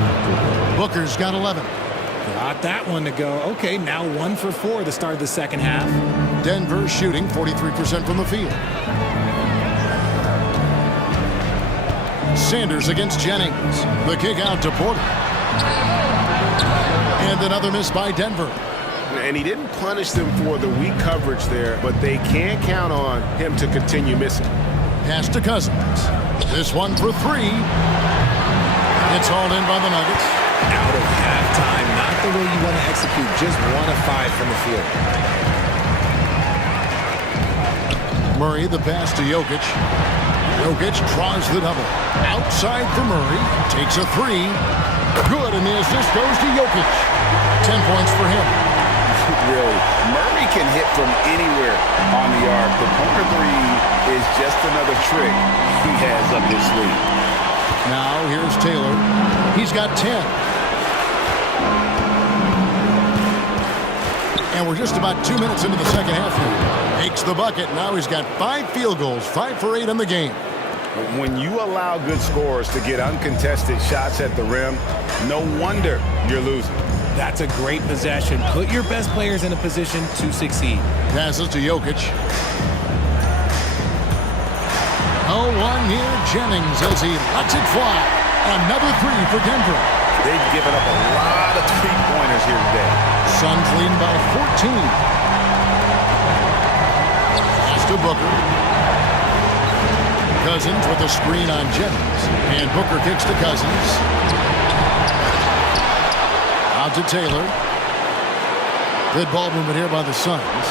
Booker's got 11. Got that one to go. Okay, now 1 for 4 to start the second half. Denver shooting 43% from the field. Sanders against Jennings. The kick out to Porter. And another miss by Denver. And he didn't punish them for the weak coverage there, but they can't count on him to continue missing. Pass to Cousins. This one for 3. It's hauled in by the Nuggets. Out of halftime, not the way you want to execute, just 1 of 5 from the field. Murray, the pass to Jokic. Jokic draws the double. Outside for Murray. Takes a 3. Good, and the assist goes to Jokic. 10 points for him. Really, Murray can hit from anywhere on the arc. The corner 3 is just another trick he has up his sleeve. Now here's Taylor. He's got 10. And we're just about 2 minutes into the second half here. Makes the bucket. Now he's got 5 field goals, 5 for 8 in the game. When you allow good scorers to get uncontested shots at the rim, no wonder you're losing. That's a great possession. Put your best players in a position to succeed. Passes to Jokic. 0-1 near Jennings as he lets it fly. Another 3 for Denver. They've given up a lot of three-pointers here today. Suns leading by 14. Pass to Booker. Cousins with a screen on Jennings. And Booker kicks to Cousins. Out to Taylor. Good ball movement here by the Suns.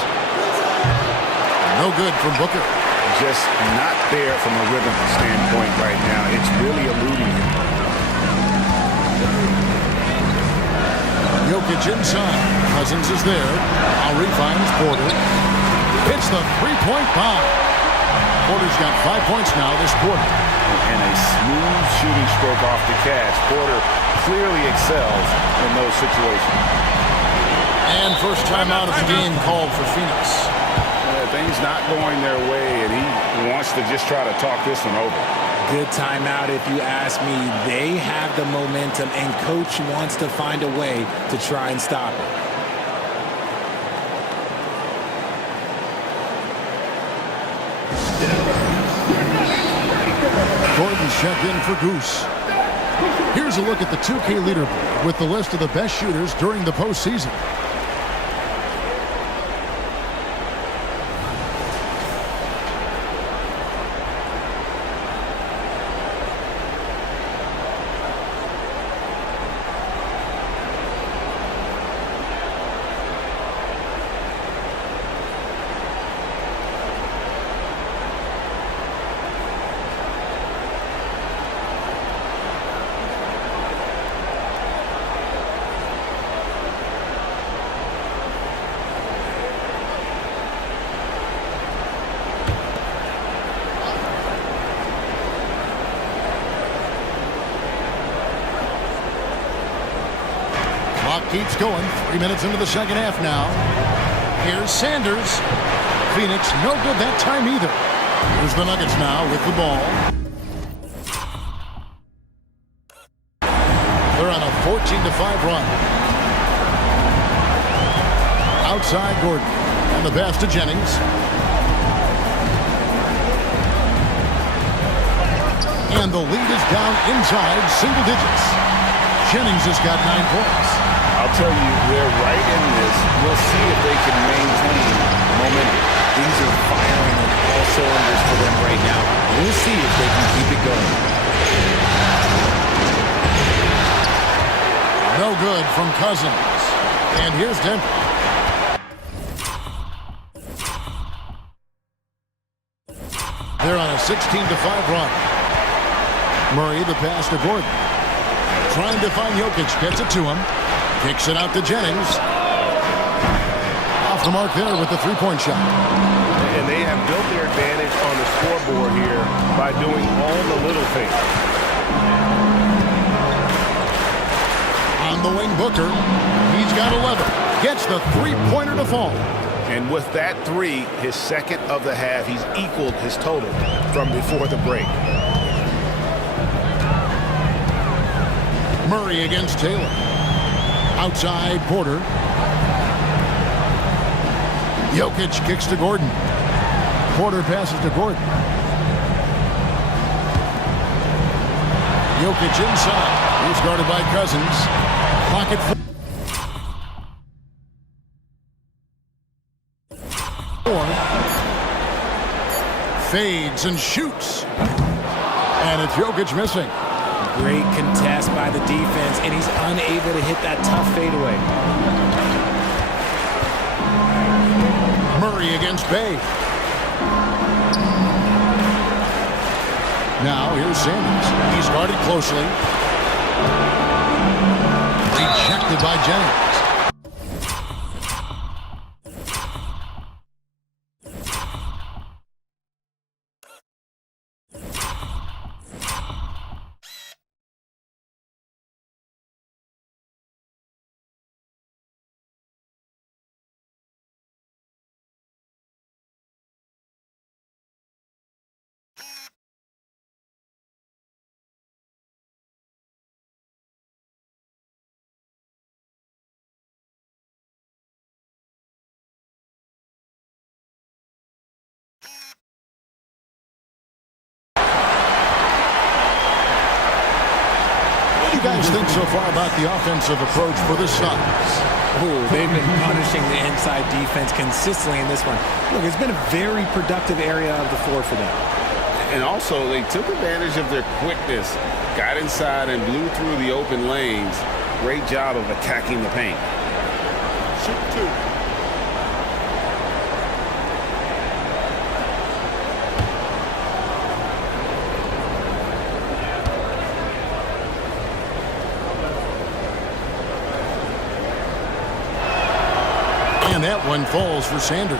No good from Booker. Just not there from a rhythm standpoint right now. It's really eluding him. Jokic inside. Cousins is there. Lowry finds Porter. Hits the three-point bomb. Porter's got 5 points now this quarter. And a smooth shooting stroke off the catch. Porter clearly excels in those situations. And first time out of the game called for Phoenix. Things not going their way, and he wants to just try to talk this one over. Good timeout if you ask me. They have the momentum, and coach wants to find a way to try and stop it. Gordon's checked in for Goose. Here's a look at the 2K leaderboard with the list of the best shooters during the postseason. Clock keeps going. 3 minutes into the second half now. Here's Sanders. Phoenix no good that time either. Here's the Nuggets now with the ball. They're on a 14-5 run. Outside Gordon. And the pass to Jennings. And the lead is down inside single digits. Jennings has got 9 points. I'll tell you, they're right in this. We'll see if they can maintain momentum. Things are firing on all cylinders for them right now. We'll see if they can keep it going. No good from Cousins. And here's Denver. They're on a 16-5 run. Murray, the pass to Gordon. Trying to find Jokic, gets it to him. Kicks it out to Jennings. Off the mark there with the three-point shot. And they have built their advantage on the scoreboard here by doing all the little things. On the wing, Booker. He's got 11. Gets the three-pointer to fall. And with that three, his second of the half, he's equaled his total from before the break. Murray against Taylor. Outside Porter. Jokic kicks to Gordon. Porter passes to Gordon. Jokic inside. He's guarded by Cousins. Pocket four. Fades and shoots. And it's Jokic missing. Great contest by the defense, and he's unable to hit that tough fadeaway. Murray against Bay. Now here's Sanders. He's guarded closely. Rejected by Jennings. you guys think so far about the offensive approach for the Suns? Ooh, they've been punishing the inside defense consistently in this one. Look, it's been a very productive area of the floor for them. And also, they took advantage of their quickness, got inside and blew through the open lanes. Great job of attacking the paint. Shoot two. And that one falls for Sanders.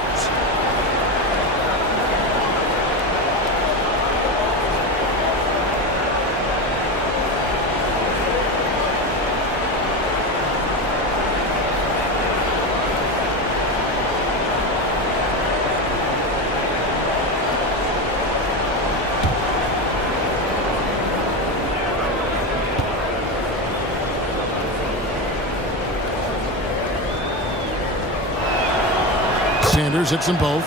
Sanders hits them both.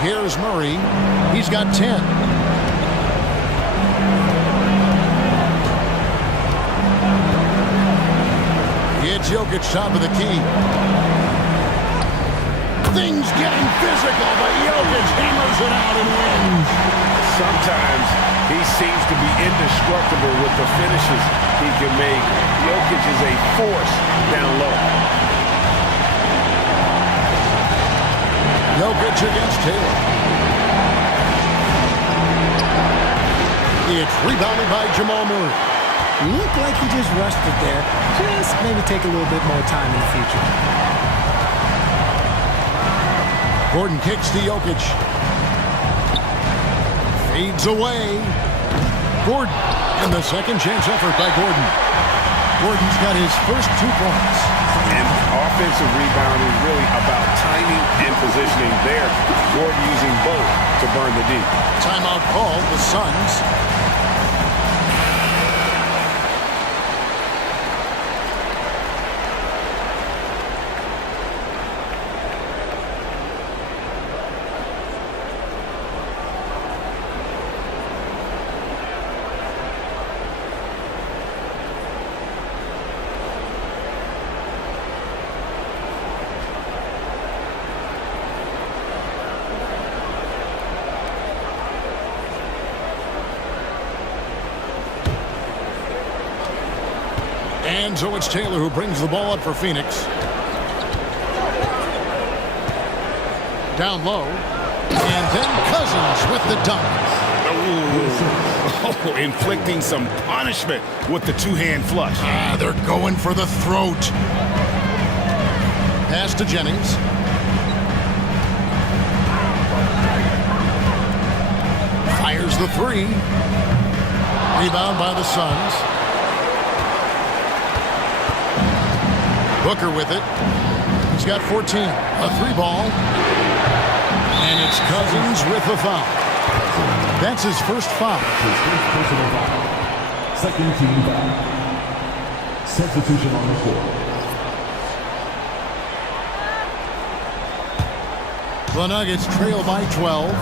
Here's Murray. He's got 10. It's Jokic top of the key. Things getting physical, but Jokic hammers it out and wins. Sometimes he seems to be indestructible with the finishes he can make. Jokic is a force down low. Jokic against Taylor. It's rebounded by Jamal Murray. Looked like he just rushed it there. Just maybe take a little bit more time in the future. Gordon kicks to Jokic. Fades away. Gordon. And the second chance effort by Gordon. Gordon's got his first 2 points. And offensive rebounding really about timing and positioning there. Gordon using both to burn the D. Timeout called the Suns. And so it's Taylor who brings the ball up for Phoenix. Down low. And then Cousins with the dunk. Oh, inflicting some punishment with the two-hand flush. They're going for the throat. Pass to Jennings. Fires the 3. Rebound by the Suns. Booker with it. He's got 14. A 3-ball. And it's Cousins with the foul. That's his first foul. His first personal foul. Second team foul. Substitution on the floor. The Nuggets trail by 12.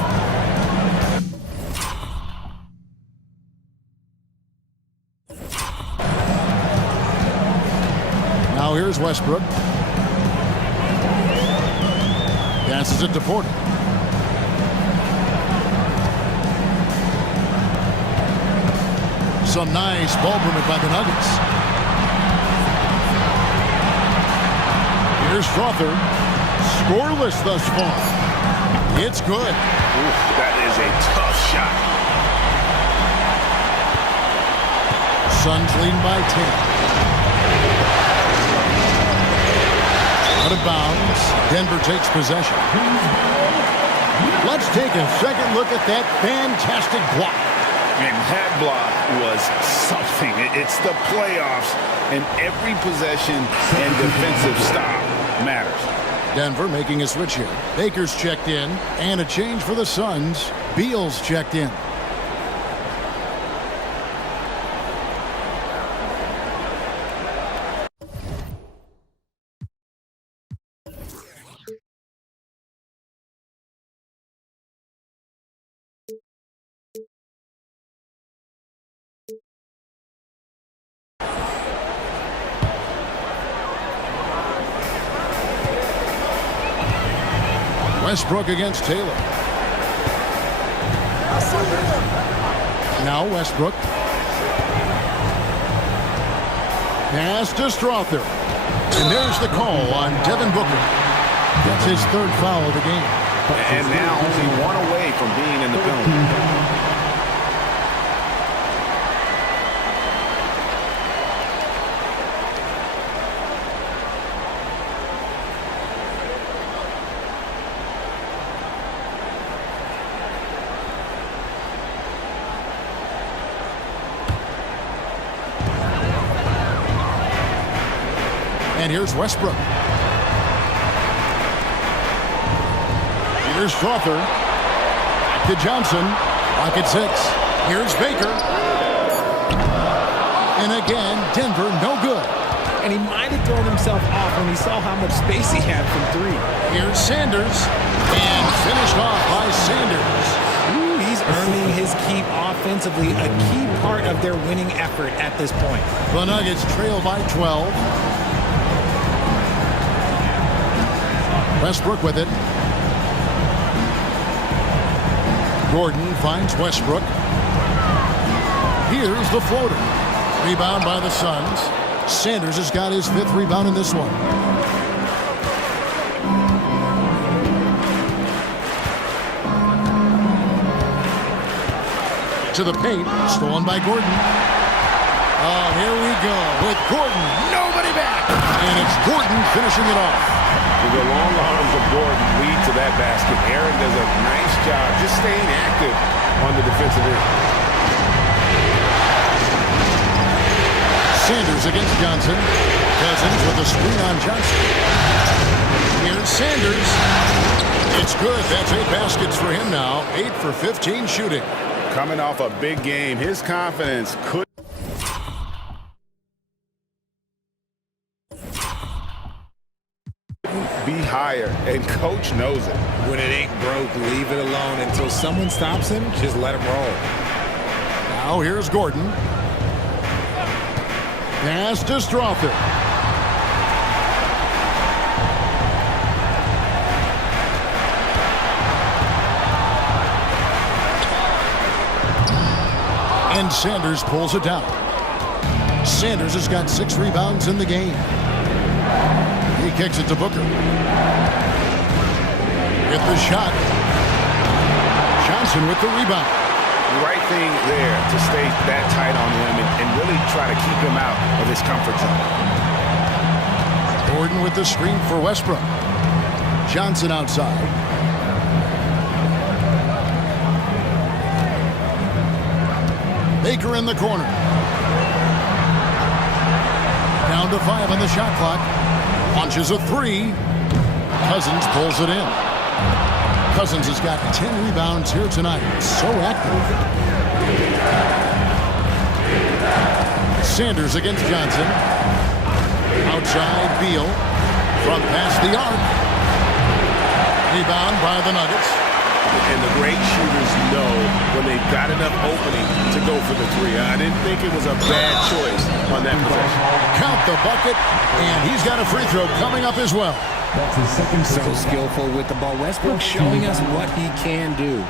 Now here's Westbrook. Passes it to Porter. Some nice ball movement by the Nuggets. Here's Strawther. Scoreless thus far. It's good. Ooh, that is a tough shot. Suns leading by 10. Out of bounds. Denver takes possession. Let's take a second look at that fantastic block. And that block was something. It's the playoffs, and every possession and defensive stop matters. Denver making a switch here. Baker's checked in, and a change for the Suns. Beal's checked in. Westbrook against Taylor. Now Westbrook. Pass to Strother. And there's the call on Devin Booker. That's his third foul of the game. And now only one away from being in the penalty. And here's Westbrook. Here's Strother. Back to Johnson. Clock at 6. Here's Baker. And again, Denver no good. And he might have thrown himself off when he saw how much space he had from 3. Here's Sanders. And finished off by Sanders. Ooh, he's earning his keep offensively, a key part of their winning effort at this point. The Nuggets trail by 12. Westbrook with it. Gordon finds Westbrook. Here's the floater. Rebound by the Suns. Sanders has got his 5th rebound in this one. To the paint. Stolen by Gordon. Oh, here we go with Gordon. Nobody back. And it's Gordon finishing it off. The long arms of Gordon lead to that basket. Aaron does a nice job just staying active on the defensive end. Sanders against Johnson. Cousins with a screen on Johnson. Here's Sanders. It's good. That's 8 baskets for him now. 8 for 15 shooting. Coming off a big game, his confidence could be higher, and coach knows it. When it ain't broke, leave it alone until someone stops him. Just let him roll. Now here's Gordon. Pass to Strother. And Sanders pulls it down. Sanders has got 6 rebounds in the game. He kicks it to Booker. With the shot. Johnson with the rebound. The right thing there to stay that tight on him and really try to keep him out of his comfort zone. Gordon with the screen for Westbrook. Johnson outside. Baker in the corner. Down to 5 on the shot clock. Launches a 3. Cousins pulls it in. Cousins has got 10 rebounds here tonight. So active. Sanders against Johnson. Outside Beal. From past the arc. Rebound by the Nuggets. And the great shooters know when they've got enough opening to go for the 3. I didn't think it was a bad choice on that possession. Count the bucket, and he's got a free throw coming up as well. That's his second So free throw. skillful with the ball. Westbrook showing us what he can do.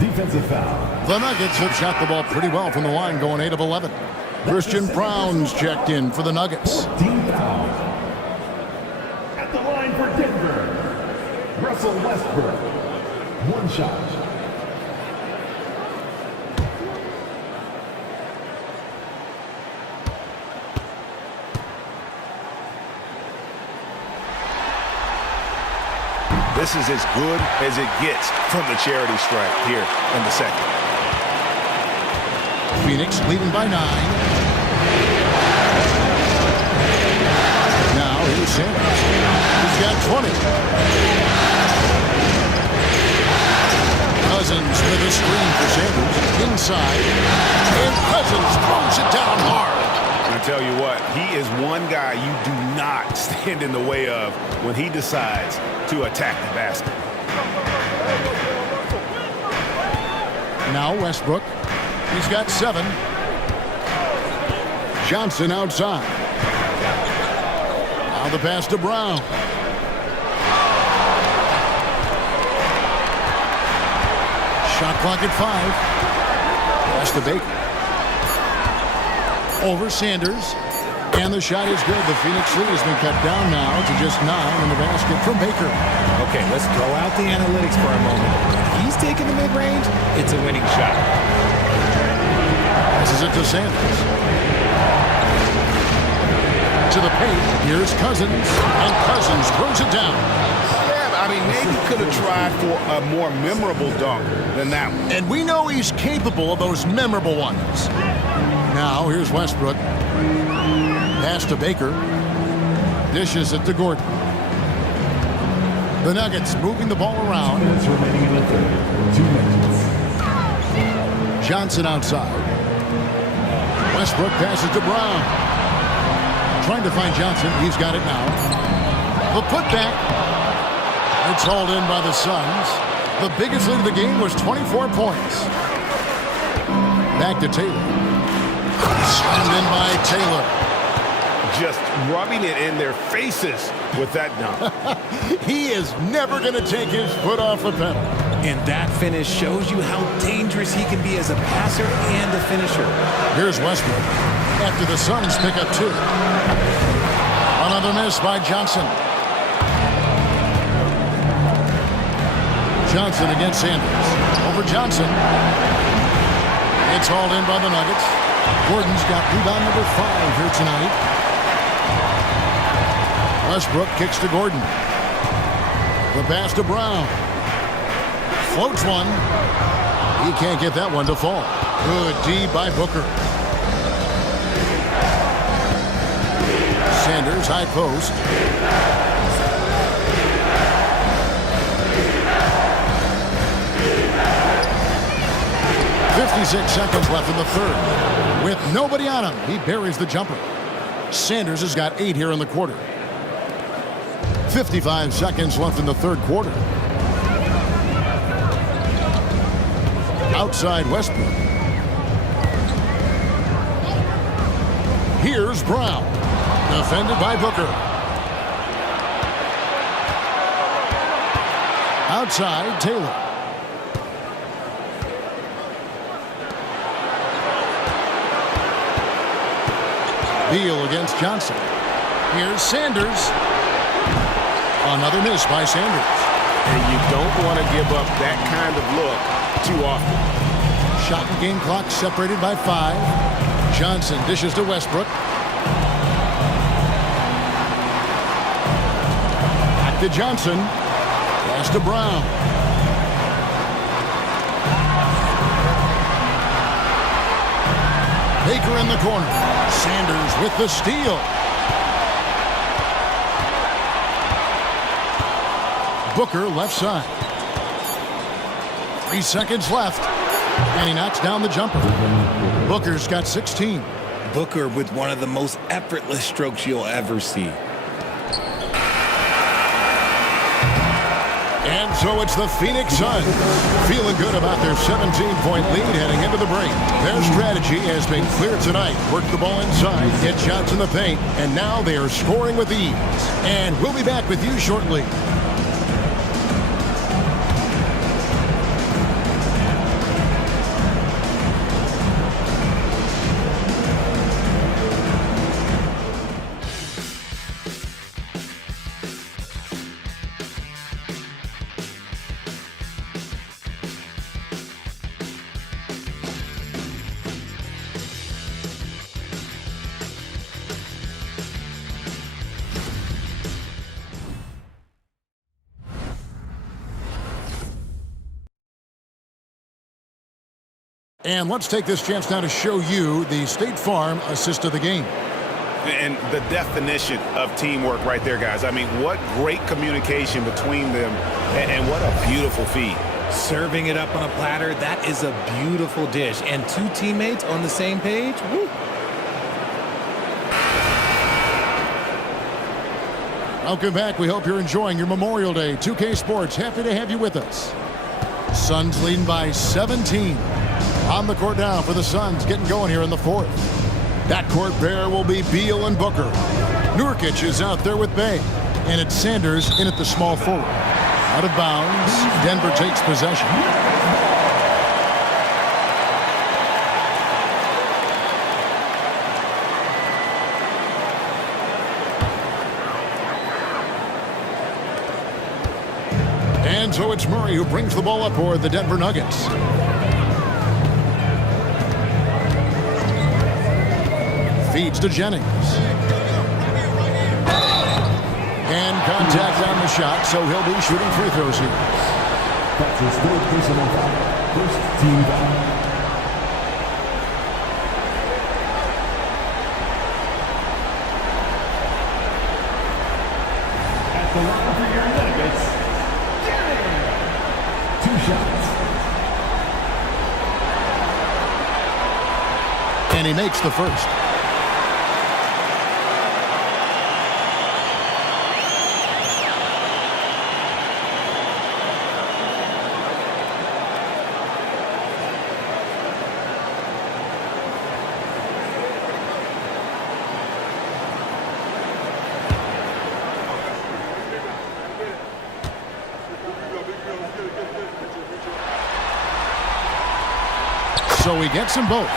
Defensive foul. The Nuggets have shot the ball pretty well from the line, going 8 of 11. Christian Brown's checked in for the Nuggets. 14 foul. At the line for Denver, Russell Westbrook. 1 shot. This is as good as it gets from the charity stripe here in the second. Phoenix leading by 9. Now here's Sanders. He's got 20. Cousins with a screen for Sanders. Inside. And Cousins throws it down hard. I tell you what, he is one guy you do not stand in the way of when he decides to attack the basket. Now Westbrook. He's got 7. Johnson outside. Now the pass to Brown. Shot clock at 5. Pass to Baker. Over Sanders. And the shot is good. The Phoenix lead has been cut down now to just 9 in the basket from Baker. Okay, let's throw out the analytics for a moment. If he's taking the mid-range, it's a winning shot. This is it to Sanders. To the paint. Here's Cousins. And Cousins throws it down. Yeah, I mean, maybe could have tried for a more memorable dunk than that one. And we know he's capable of those memorable ones. Now, here's Westbrook. Pass to Baker. Dishes it to Gordon. The Nuggets moving the ball around. 2 minutes remaining in the third. 2 minutes. Johnson outside. Westbrook passes to Brown. Trying to find Johnson. He's got it now. The putback. It's hauled in by the Suns. The biggest lead of the game was 24 points. Back to Taylor. Slammed in by Taylor. Just rubbing it in their faces with that dunk. He is never going to take his foot off the pedal. And that finish shows you how dangerous he can be as a passer and a finisher. Here's Westbrook after the Suns pick up 2. Another miss by Johnson. Johnson against Sanders. Over Johnson. It's hauled in by the Nuggets. Gordon's got rebound number 5 here tonight. Westbrook kicks to Gordon. The pass to Brown. Floats one. He can't get that one to fall. Good D by Booker. Sanders, high post. .56 seconds left in the third. With nobody on him, he buries the jumper. Sanders has got 8 here in the quarter. 55 seconds left in the third quarter. Outside Westbrook. Here's Brown. Defended by Booker. Outside Taylor. Beal against Johnson. Here's Sanders. Another miss by Sanders. And you don't want to give up that kind of look too often. Shot and game clock separated by 5. Johnson dishes to Westbrook. Back to Johnson. Pass to Brown. Baker in the corner. Sanders with the steal. Booker left side. 3 seconds left. And he knocks down the jumper. Booker's got 16. Booker with one of the most effortless strokes you'll ever see. And so it's the Phoenix Suns feeling good about their 17-point lead heading into the break. Their strategy has been clear tonight. Work the ball inside, get shots in the paint, and now they are scoring with ease. And we'll be back with you shortly. And let's take this chance now to show you the State Farm assist of the game. And the definition of teamwork right there, guys. I mean, what great communication between them, and what a beautiful feed. Serving it up on a platter, that is a beautiful dish. And 2 teammates on the same page, woo. Welcome back. We hope you're enjoying your Memorial Day. 2K Sports, happy to have you with us. Suns leading by 17. On the court now for the Suns, getting going here in the fourth. Backcourt pair will be Beal and Booker. Nurkic is out there with Bay. And it's Sanders in at the small forward. Out of bounds. Denver takes possession. And so it's Murray who brings the ball up for the Denver Nuggets. Feeds to Jennings. And contact on the shot, so he'll be shooting free throws here. That's his third personal foul. First team foul. At the line for your Nuggets, Jennings. 2 shots. And he makes the first. So he gets them both.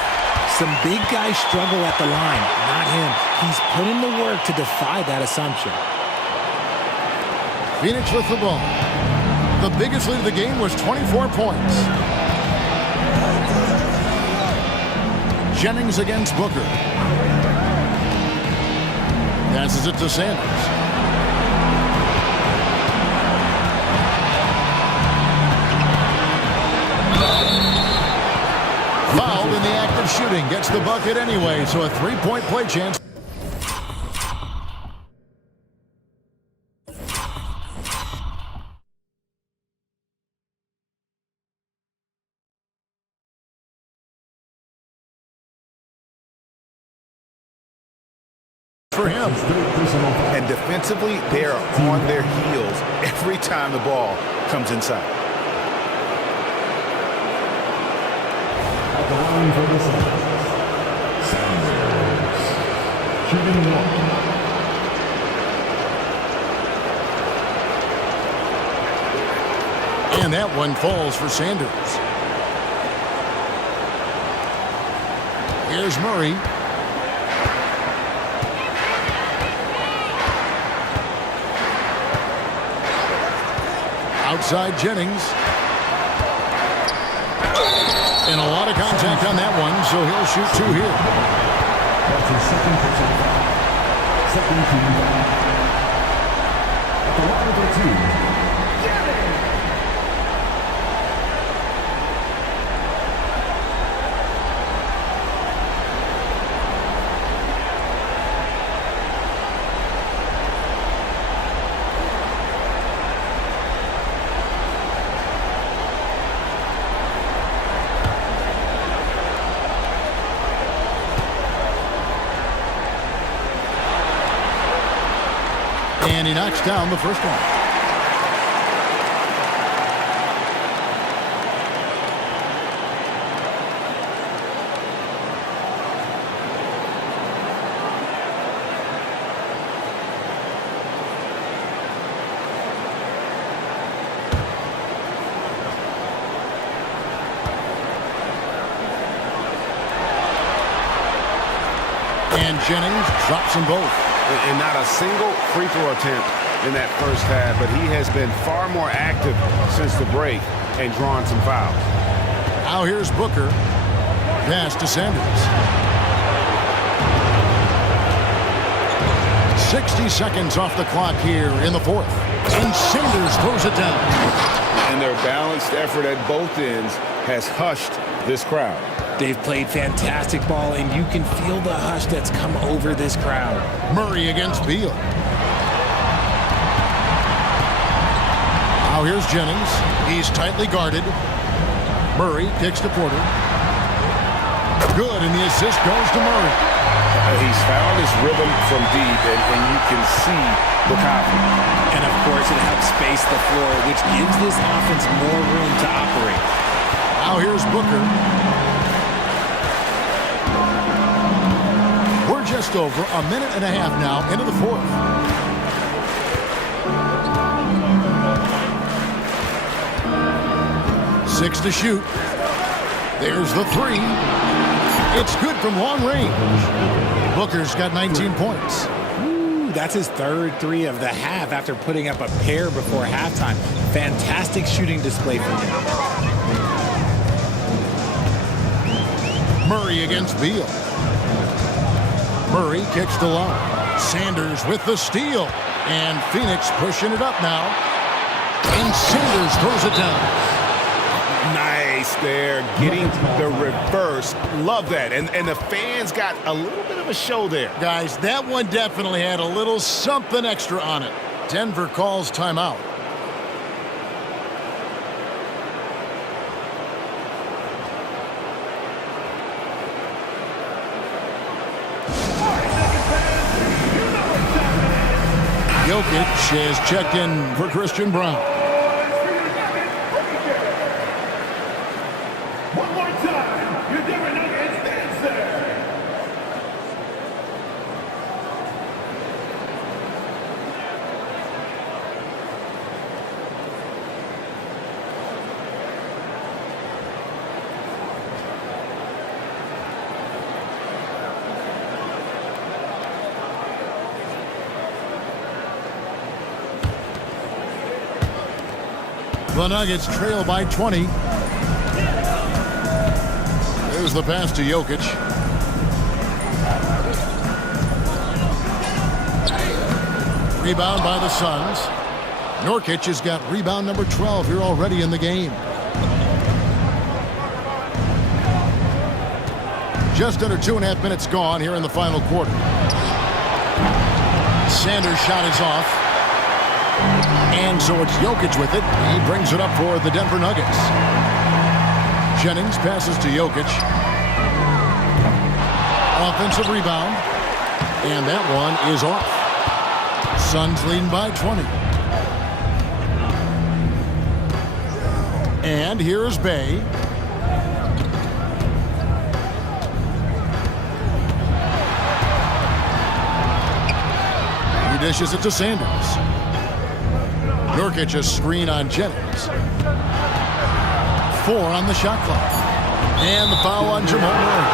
Some big guys struggle at the line, not him. He's put in the work to defy that assumption. Phoenix with the ball. The biggest lead of the game was 24 points. Jennings against Booker. Passes it to Sanders. Fouled in the act of shooting. Gets the bucket anyway, so a 3-point play chance. For him. And defensively, they are on their heels every time the ball comes inside. At the line for the Sanders. Shooting 1. And that one falls for Sanders. Here's Murray. Outside Jennings. And a lot of contact on that one, so he'll shoot 2 here. That's his second personal foul. Second team foul. At the line for 2. Jennings. And he knocks down the first one. And Jennings drops them both. And not a single free throw attempt in that first half, but he has been far more active since the break and drawn some fouls. Now here's Booker. Pass to Sanders. 60 seconds off the clock here in the fourth. And Sanders throws it down. And their balanced effort at both ends has hushed this crowd. They've played fantastic ball, and you can feel the hush that's come over this crowd. Murray against Beal. Now here's Jennings. He's tightly guarded. Murray kicks to Porter. Good, and the assist goes to Murray. He's found his rhythm from deep, and you can see the confidence. And, of course, it helps space the floor, which gives this offense more room to operate. Now here's Booker. just over a minute and a half now into the fourth. Six to shoot. There's the three. It's good from long range. Booker's got 19 points. Ooh, that's his third three of the half after putting up a pair before halftime. Fantastic shooting display from him. Murray against Beal. Murray kicks to line. Sanders with the steal. And Phoenix pushing it up now. And Sanders throws it down. Nice there, getting the reverse. Love that. And the fans got a little bit of a show there. Guys, that one definitely had a little something extra on it. Denver calls timeout. Jokic is checked in for Christian Brown. One more time, your Denver Nuggets dance there. The Nuggets trail by 20. There's the pass to Jokic. Rebound by the Suns. Nurkic has got rebound number 12 here already in the game. Just under 2.5 minutes gone here in the final quarter. Sanders' shot is off. And so it's Jokic with it. He brings it up for the Denver Nuggets. Jennings passes to Jokic. Offensive rebound. And that one is off. Suns leading by 20. And here's Bay. He dishes it to Sanders. Nurkic a screen on Jennings. 4 on the shot clock. And the foul on Jamal Murray.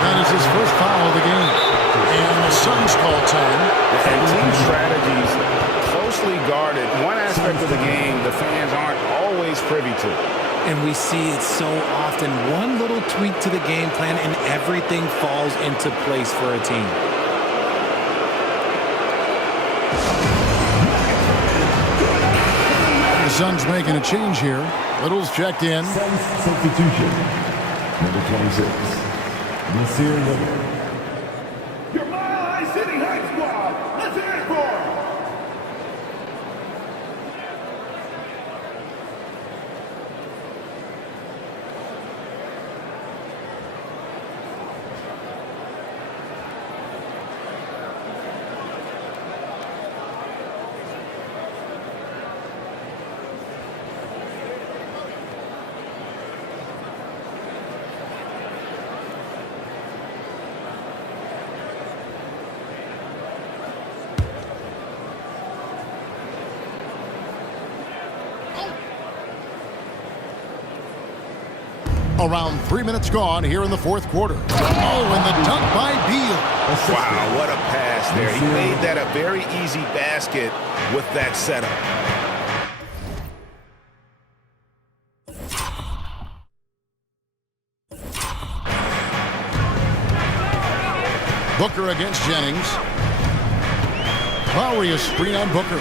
That is his first foul of the game. And the Suns call time. And team strategies closely guarded. One aspect of the game the fans aren't always privy to. And we see it so often. One little tweak to the game plan and everything falls into place for a team. The Suns making a change here. Little's checked in. Suns substitution. Number 26, Nasir Little. Your Mile High City Hype Squad. Let's hear it for him. Around 3 minutes gone here in the fourth quarter. Oh, and the dunk by Beal. Wow, what a pass there. He made that a very easy basket with that setup. Booker against Jennings. Lowry a screen on Booker.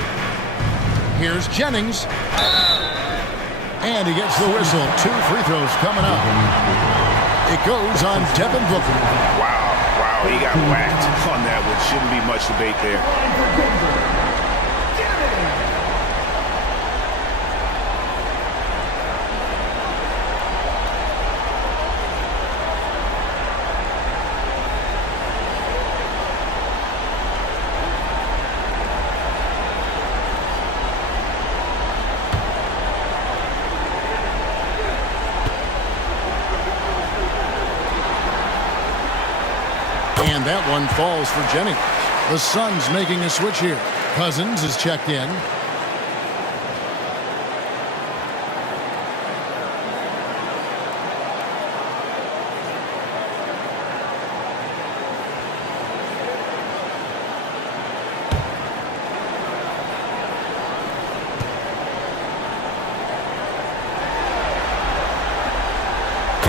Here's Jennings. And he gets the whistle. 2 free throws coming up. It goes on Devin Booker. Wow, he got whacked on that one. Shouldn't be much debate there. And And that one falls for Jennings. The Suns making a switch here. Cousins is checked in.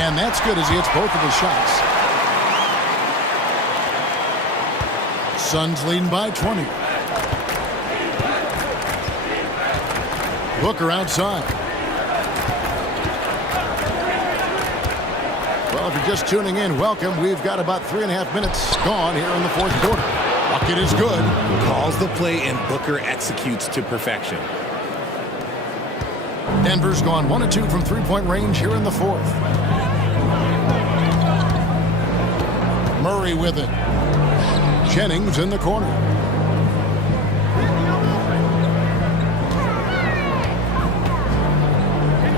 And that's good as he hits both of his shots. Suns leading by 20. Booker outside. Well, if you're just tuning in, welcome. We've got about 3.5 minutes gone here in the fourth quarter. Bucket is good. Calls the play and Booker executes to perfection. Denver's gone 1 of 2 from three-point range here in the fourth. Murray with it. Jennings in the corner.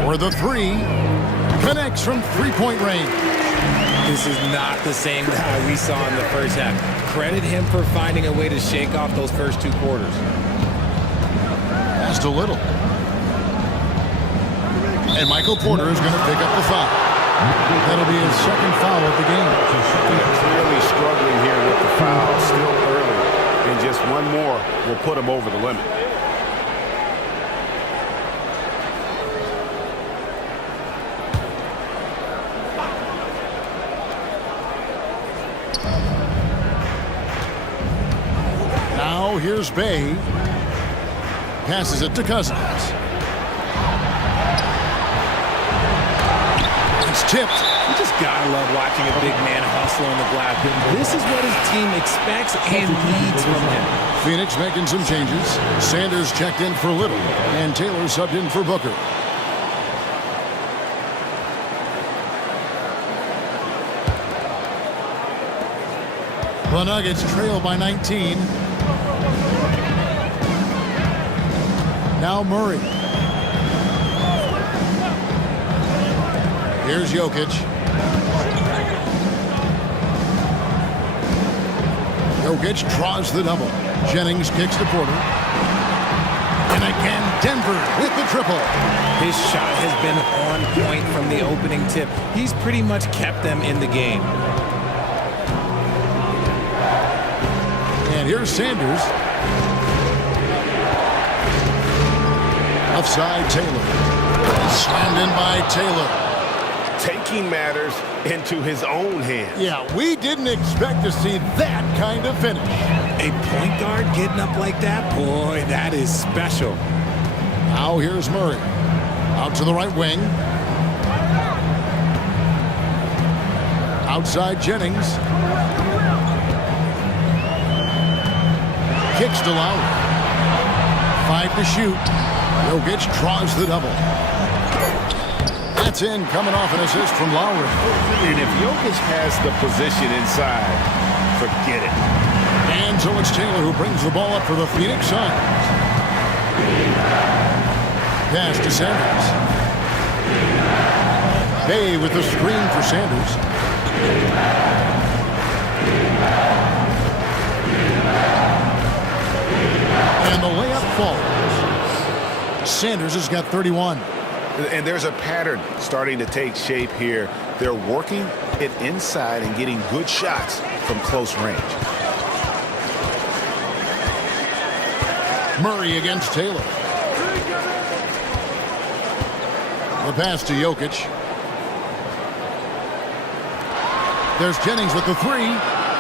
For the three. Connects from three-point range. This is not the same guy we saw in the first half. Credit him for finding a way to shake off those first 2 quarters. Passed a little. And Michael Porter is going to pick up the foul. That'll be his second foul of the game. Clearly struggling here with the foul. Still early. And just one more will put him over the limit. Now here's Bay. Passes it to Cousins. Tipped. You just gotta love watching a big man hustle on the glass. This is what his team expects and needs from him. Phoenix making some changes. Sanders checked in for Little, and Taylor subbed in for Booker. The Nuggets trail by 19. Now Murray. Here's Jokic. Jokic draws the double. Jennings kicks to Porter. And again, Denver with the triple. His shot has been on point from the opening tip. He's pretty much kept them in the game. And here's Sanders. Offside Taylor. Slammed in by Taylor. Taking matters into his own hands. Yeah, we didn't expect to see that kind of finish. A point guard getting up like that? Boy, that is special. Now here's Murray. Out to the right wing. Outside Jennings. Kicks to Lowry. 5 to shoot. Jokic draws the double. That's in, coming off an assist from Lowry. And if Jokic has the position inside, forget it. And so it's Taylor who brings the ball up for the Phoenix Suns. Pass to Sanders. Bay with the screen for Sanders. And the layup falls. Sanders has got 31. And there's a pattern starting to take shape here. They're working it inside and getting good shots from close range. Murray against Taylor. The pass to Jokic. There's Jennings with the three.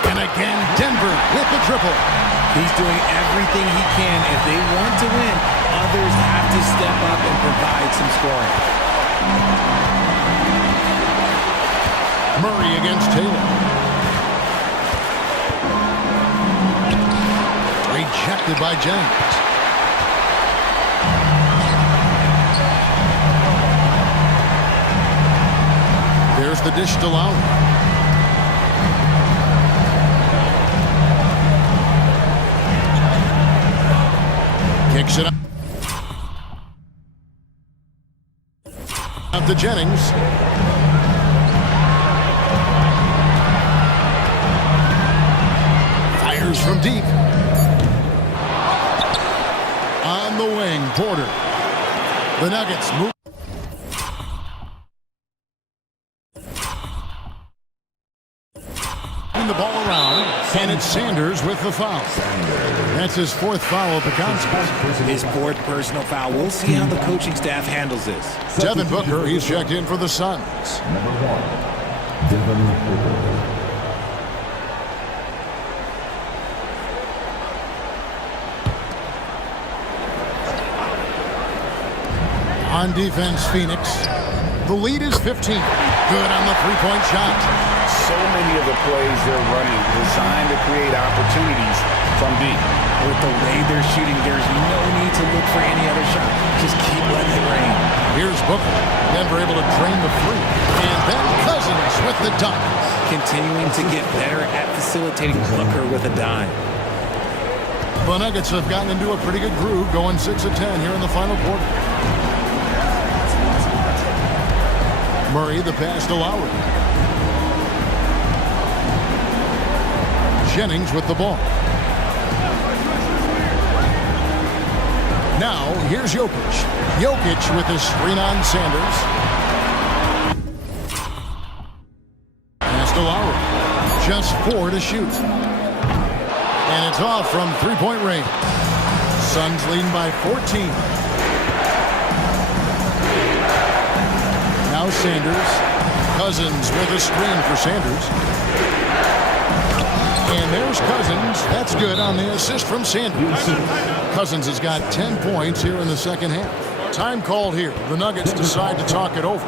And again, Denver with the triple. He's doing everything he can. If they want to win, others have to step up and provide some scoring. Murray against Taylor. Rejected by Jennings. There's the dish to Lowry. Kicks it up. Out to Jennings. Sanders from deep. On the wing, Porter. The Nuggets move. The ball around, and it's Sanders with the foul. That's his fourth foul of the contest. His fourth personal foul. We'll see how the coaching staff handles this. Devin Booker, he's checked in for the Suns. Number 1, Devin Booker. On defense, Phoenix. The lead is 15. Good on the three-point shot. So many of the plays they're running designed to create opportunities from deep. With the way they're shooting, there's no need to look for any other shot. Just keep letting it rain. Here's Booker. Denver able to drain the three. And then Cousins with the dunk. Continuing to get better at facilitating Booker with a dime. The Nuggets have gotten into a pretty good groove, going 6 of 10 here in the final quarter. Murray, the pass to Lowry. Jennings with the ball. Now, here's Jokic. Jokic with his screen on Sanders. Pass to Lowry. Just 4 to shoot. And it's off from three-point range. Suns leading by 14. Now Sanders. Cousins with a screen for Sanders. And there's Cousins. That's good on the assist from Sanders. Cousins has got 10 points here in the second half. Time called here. The Nuggets decide to talk it over.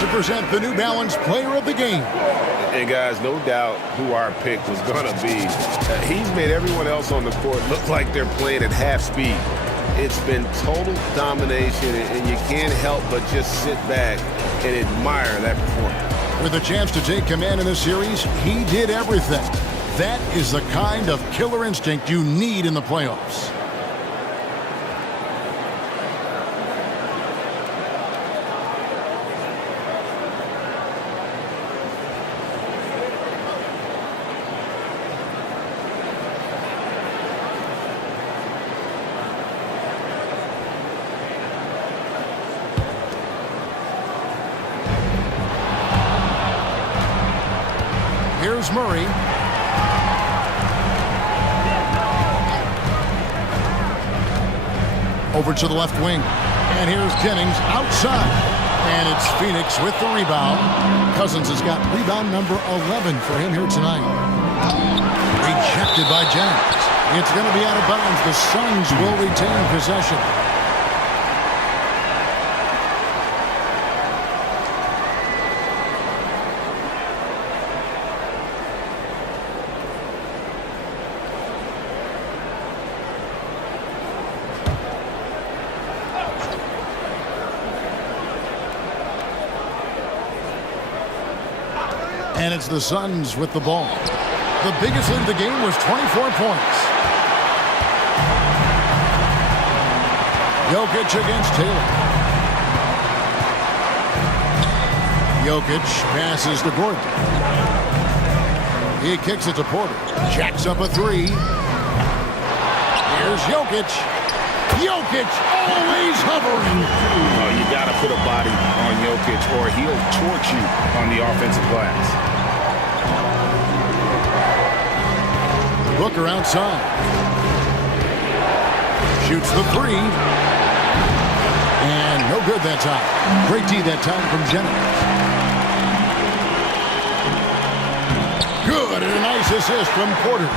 To present the New Balance Player of the Game. And guys, no doubt who our pick was going to be. He's made everyone else on the court look like they're playing at half speed. It's been total domination, and you can't help but just sit back and admire that performance. With a chance to take command in this series, he did everything. That is the kind of killer instinct you need in the playoffs. Here's Murray. Over to the left wing. And here's Jennings outside. And it's Phoenix with the rebound. Cousins has got rebound number 11 for him here tonight. Rejected by Jennings. It's going to be out of bounds. The Suns will retain possession. And it's the Suns with the ball. The biggest lead of the game was 24 points. Jokic against Taylor. Jokic passes to Gordon. He kicks it to Porter. Jacks up a three. Here's Jokic. Jokic always hovering. Oh, you got to put a body on Jokic or he'll torch you on the offensive glass. Booker outside. Shoots the three. And no good that time. Great D that time from Jennings. Good, and a nice assist from Porter.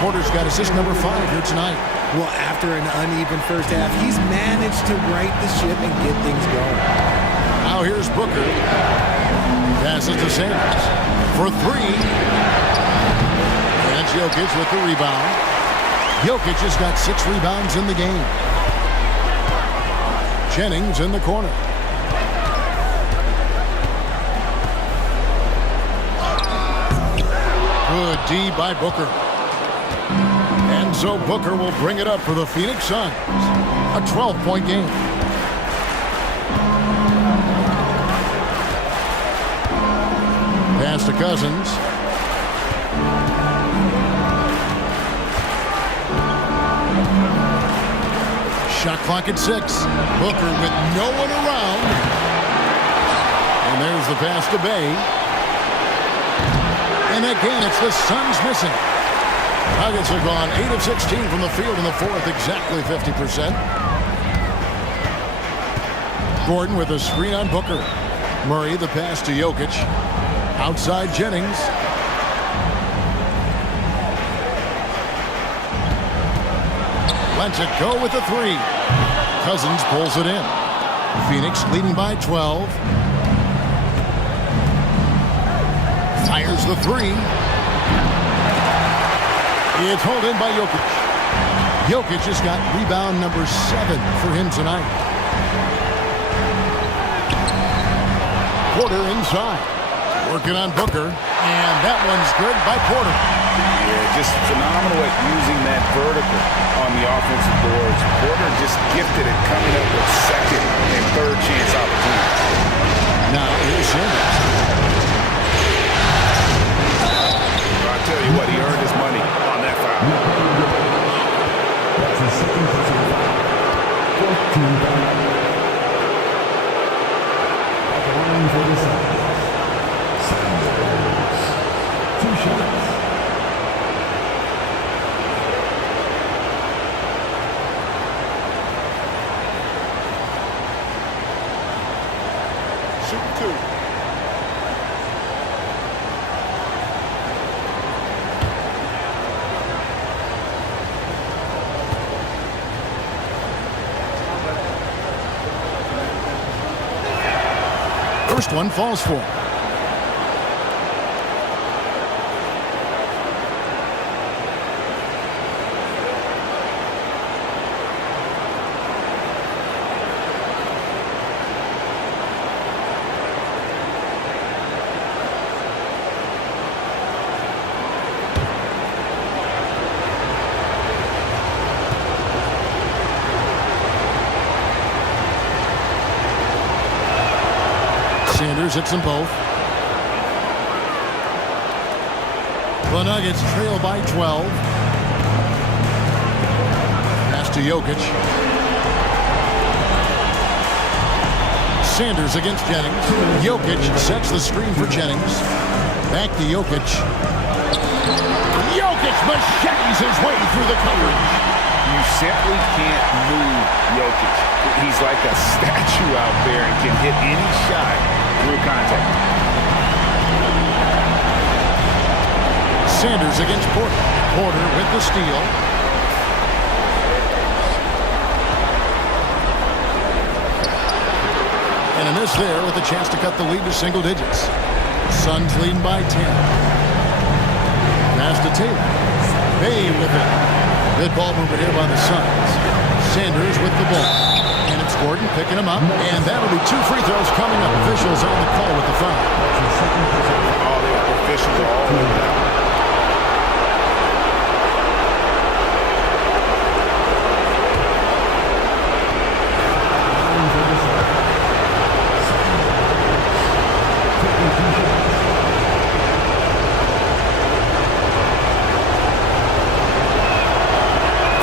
Porter's got assist number 5 here tonight. Well, after an uneven first half, he's managed to right the ship and get things going. Now here's Booker. Passes to Sanders for 3. And Jokic with the rebound. Jokic has got 6 rebounds in the game. Jennings in the corner. Good D by Booker. And so Booker will bring it up for the Phoenix Suns. A 12-point game. Pass to Cousins. Shot clock at 6. Booker with no one around. And there's the pass to Bay. And again, it's the Suns missing. Nuggets have gone 8 of 16 from the field in the fourth, exactly 50%. Gordon with a screen on Booker. Murray, the pass to Jokic. Outside Jennings. Lets it go with the 3. Cousins pulls it in. Phoenix leading by 12. Fires the 3. It's hauled in by Jokic. Jokic has got rebound number 7 for him tonight. Porter inside. Working on Booker. And that one's good by Porter. Yeah, just phenomenal at using that vertical on the offensive boards. Porter just gifted at coming up with second and third chance opportunities. Now here's Sanders. I'll tell you what, he earned his money on that foul. That's a second foul. 14 foul. At the line for the Suns. Sanders. 2 shots. First one falls for him. Sanders hits them both. The Nuggets trail by 12. Pass to Jokic. Sanders against Jennings. Jokic sets the screen for Jennings. Back to Jokic. Jokic machetes his way through the coverage. You simply can't move Jokic. He's like a statue out there and can hit any shot through contact. Sanders against Porter. Porter with the steal. And a miss there with a chance to cut the lead to single digits. Suns leading by 10. Pass to Taylor. Bay with it. Good ball mover here by the Suns. Sanders with the ball. And it's Gordon picking him up. And that'll be 2 free throws coming up. Officials on the call with the foul. All the officials are all over that.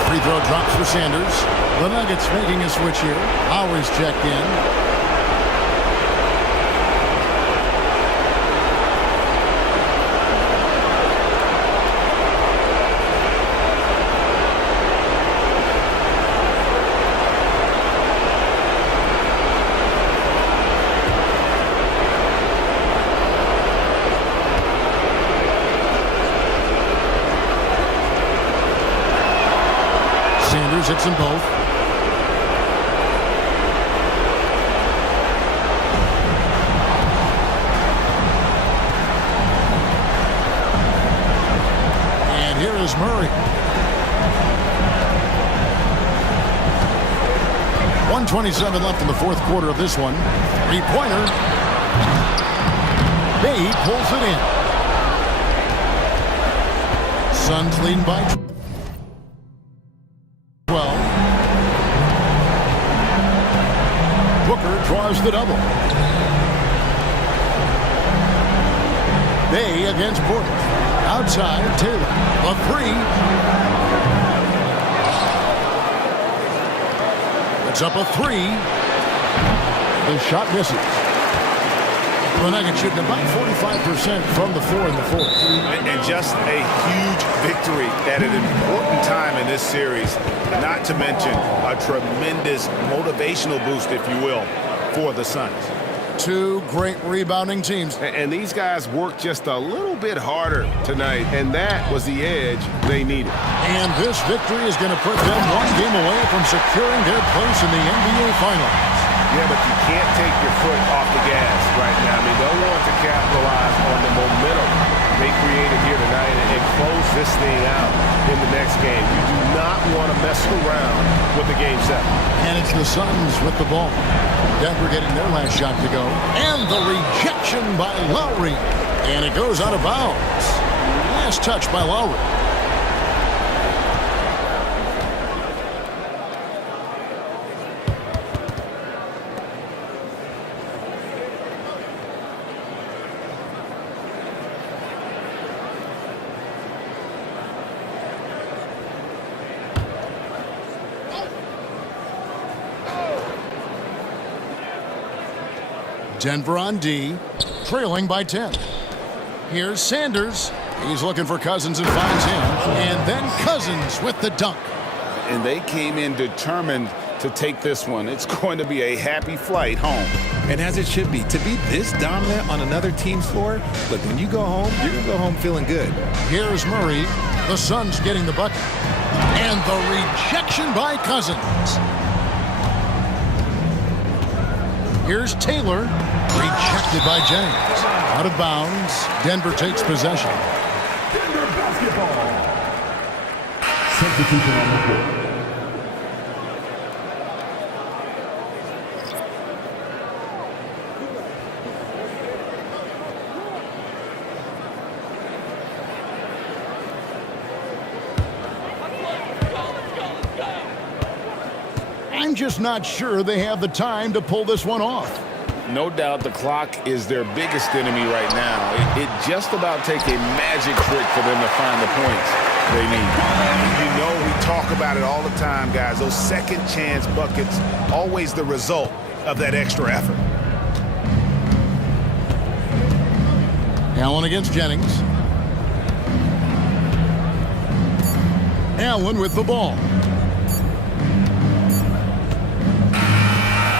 Free throw drops for Sanders. The Nuggets making a switch here. Howard's checked in. Hits them both. And here is Murray. 1:27 left in the fourth quarter of this one. Three-pointer. Bay pulls it in. Suns leading by 12. Booker draws the double. Bay against Porter. Outside, Taylor. A three. It's up a three. The shot misses. The Nuggets shooting about 45% from the floor in the fourth. And just a huge victory at an important time in this series. Not to mention a tremendous motivational boost, if you will, for the Suns. Two great rebounding teams. And these guys worked just a little bit harder tonight, and that was the edge they needed. And this victory is going to put them one game away from securing their place in the NBA Finals. Yeah, but you can't take your foot off the gas right now. I mean, they'll want to capitalize on the momentum they created here tonight and close this thing out in the next game. You do not want to mess around with the game 7. And it's the Suns with the ball. Denver getting their last shot to go. And the rejection by Lowry. And it goes out of bounds. Last touch by Lowry. Denver on D, trailing by 10. Here's Sanders. He's looking for Cousins and finds him. And then Cousins with the dunk. And they came in determined to take this one. It's going to be a happy flight home. And as it should be, to be this dominant on another team's floor, look, when you go home, you're going to go home feeling good. Here's Murray. The Suns getting the bucket. And the rejection by Cousins. Here's Taylor. Rejected by Jennings. Out of bounds. Denver takes possession. Denver basketball. Substitution on the court. I'm just not sure they have the time to pull this one off. No doubt the clock is their biggest enemy right now. It just about takes a magic trick for them to find the points they need. You know, we talk about it all the time, guys. Those second chance buckets, always the result of that extra effort. Allen against Jennings. Allen with the ball.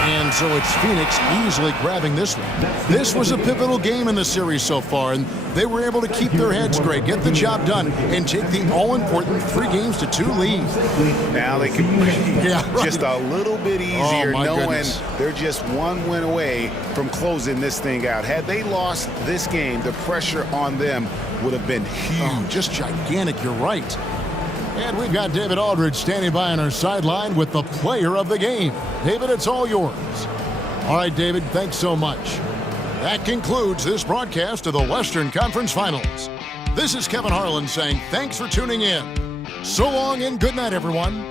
And so it's Phoenix easily grabbing this one. This was a pivotal game in the series so far, and they were able to keep their heads straight, get the job done, and take the all-important 3-2 lead. Now they can just a little bit easier knowing they're just one win away from closing this thing out. Had they lost this game, the pressure on them would have been huge. Oh, just gigantic, you're right. And we've got David Aldridge standing by on our sideline with the player of the game. David, it's all yours. All right, David, thanks so much. That concludes this broadcast of the Western Conference Finals. This is Kevin Harlan saying thanks for tuning in. So long and good night, everyone.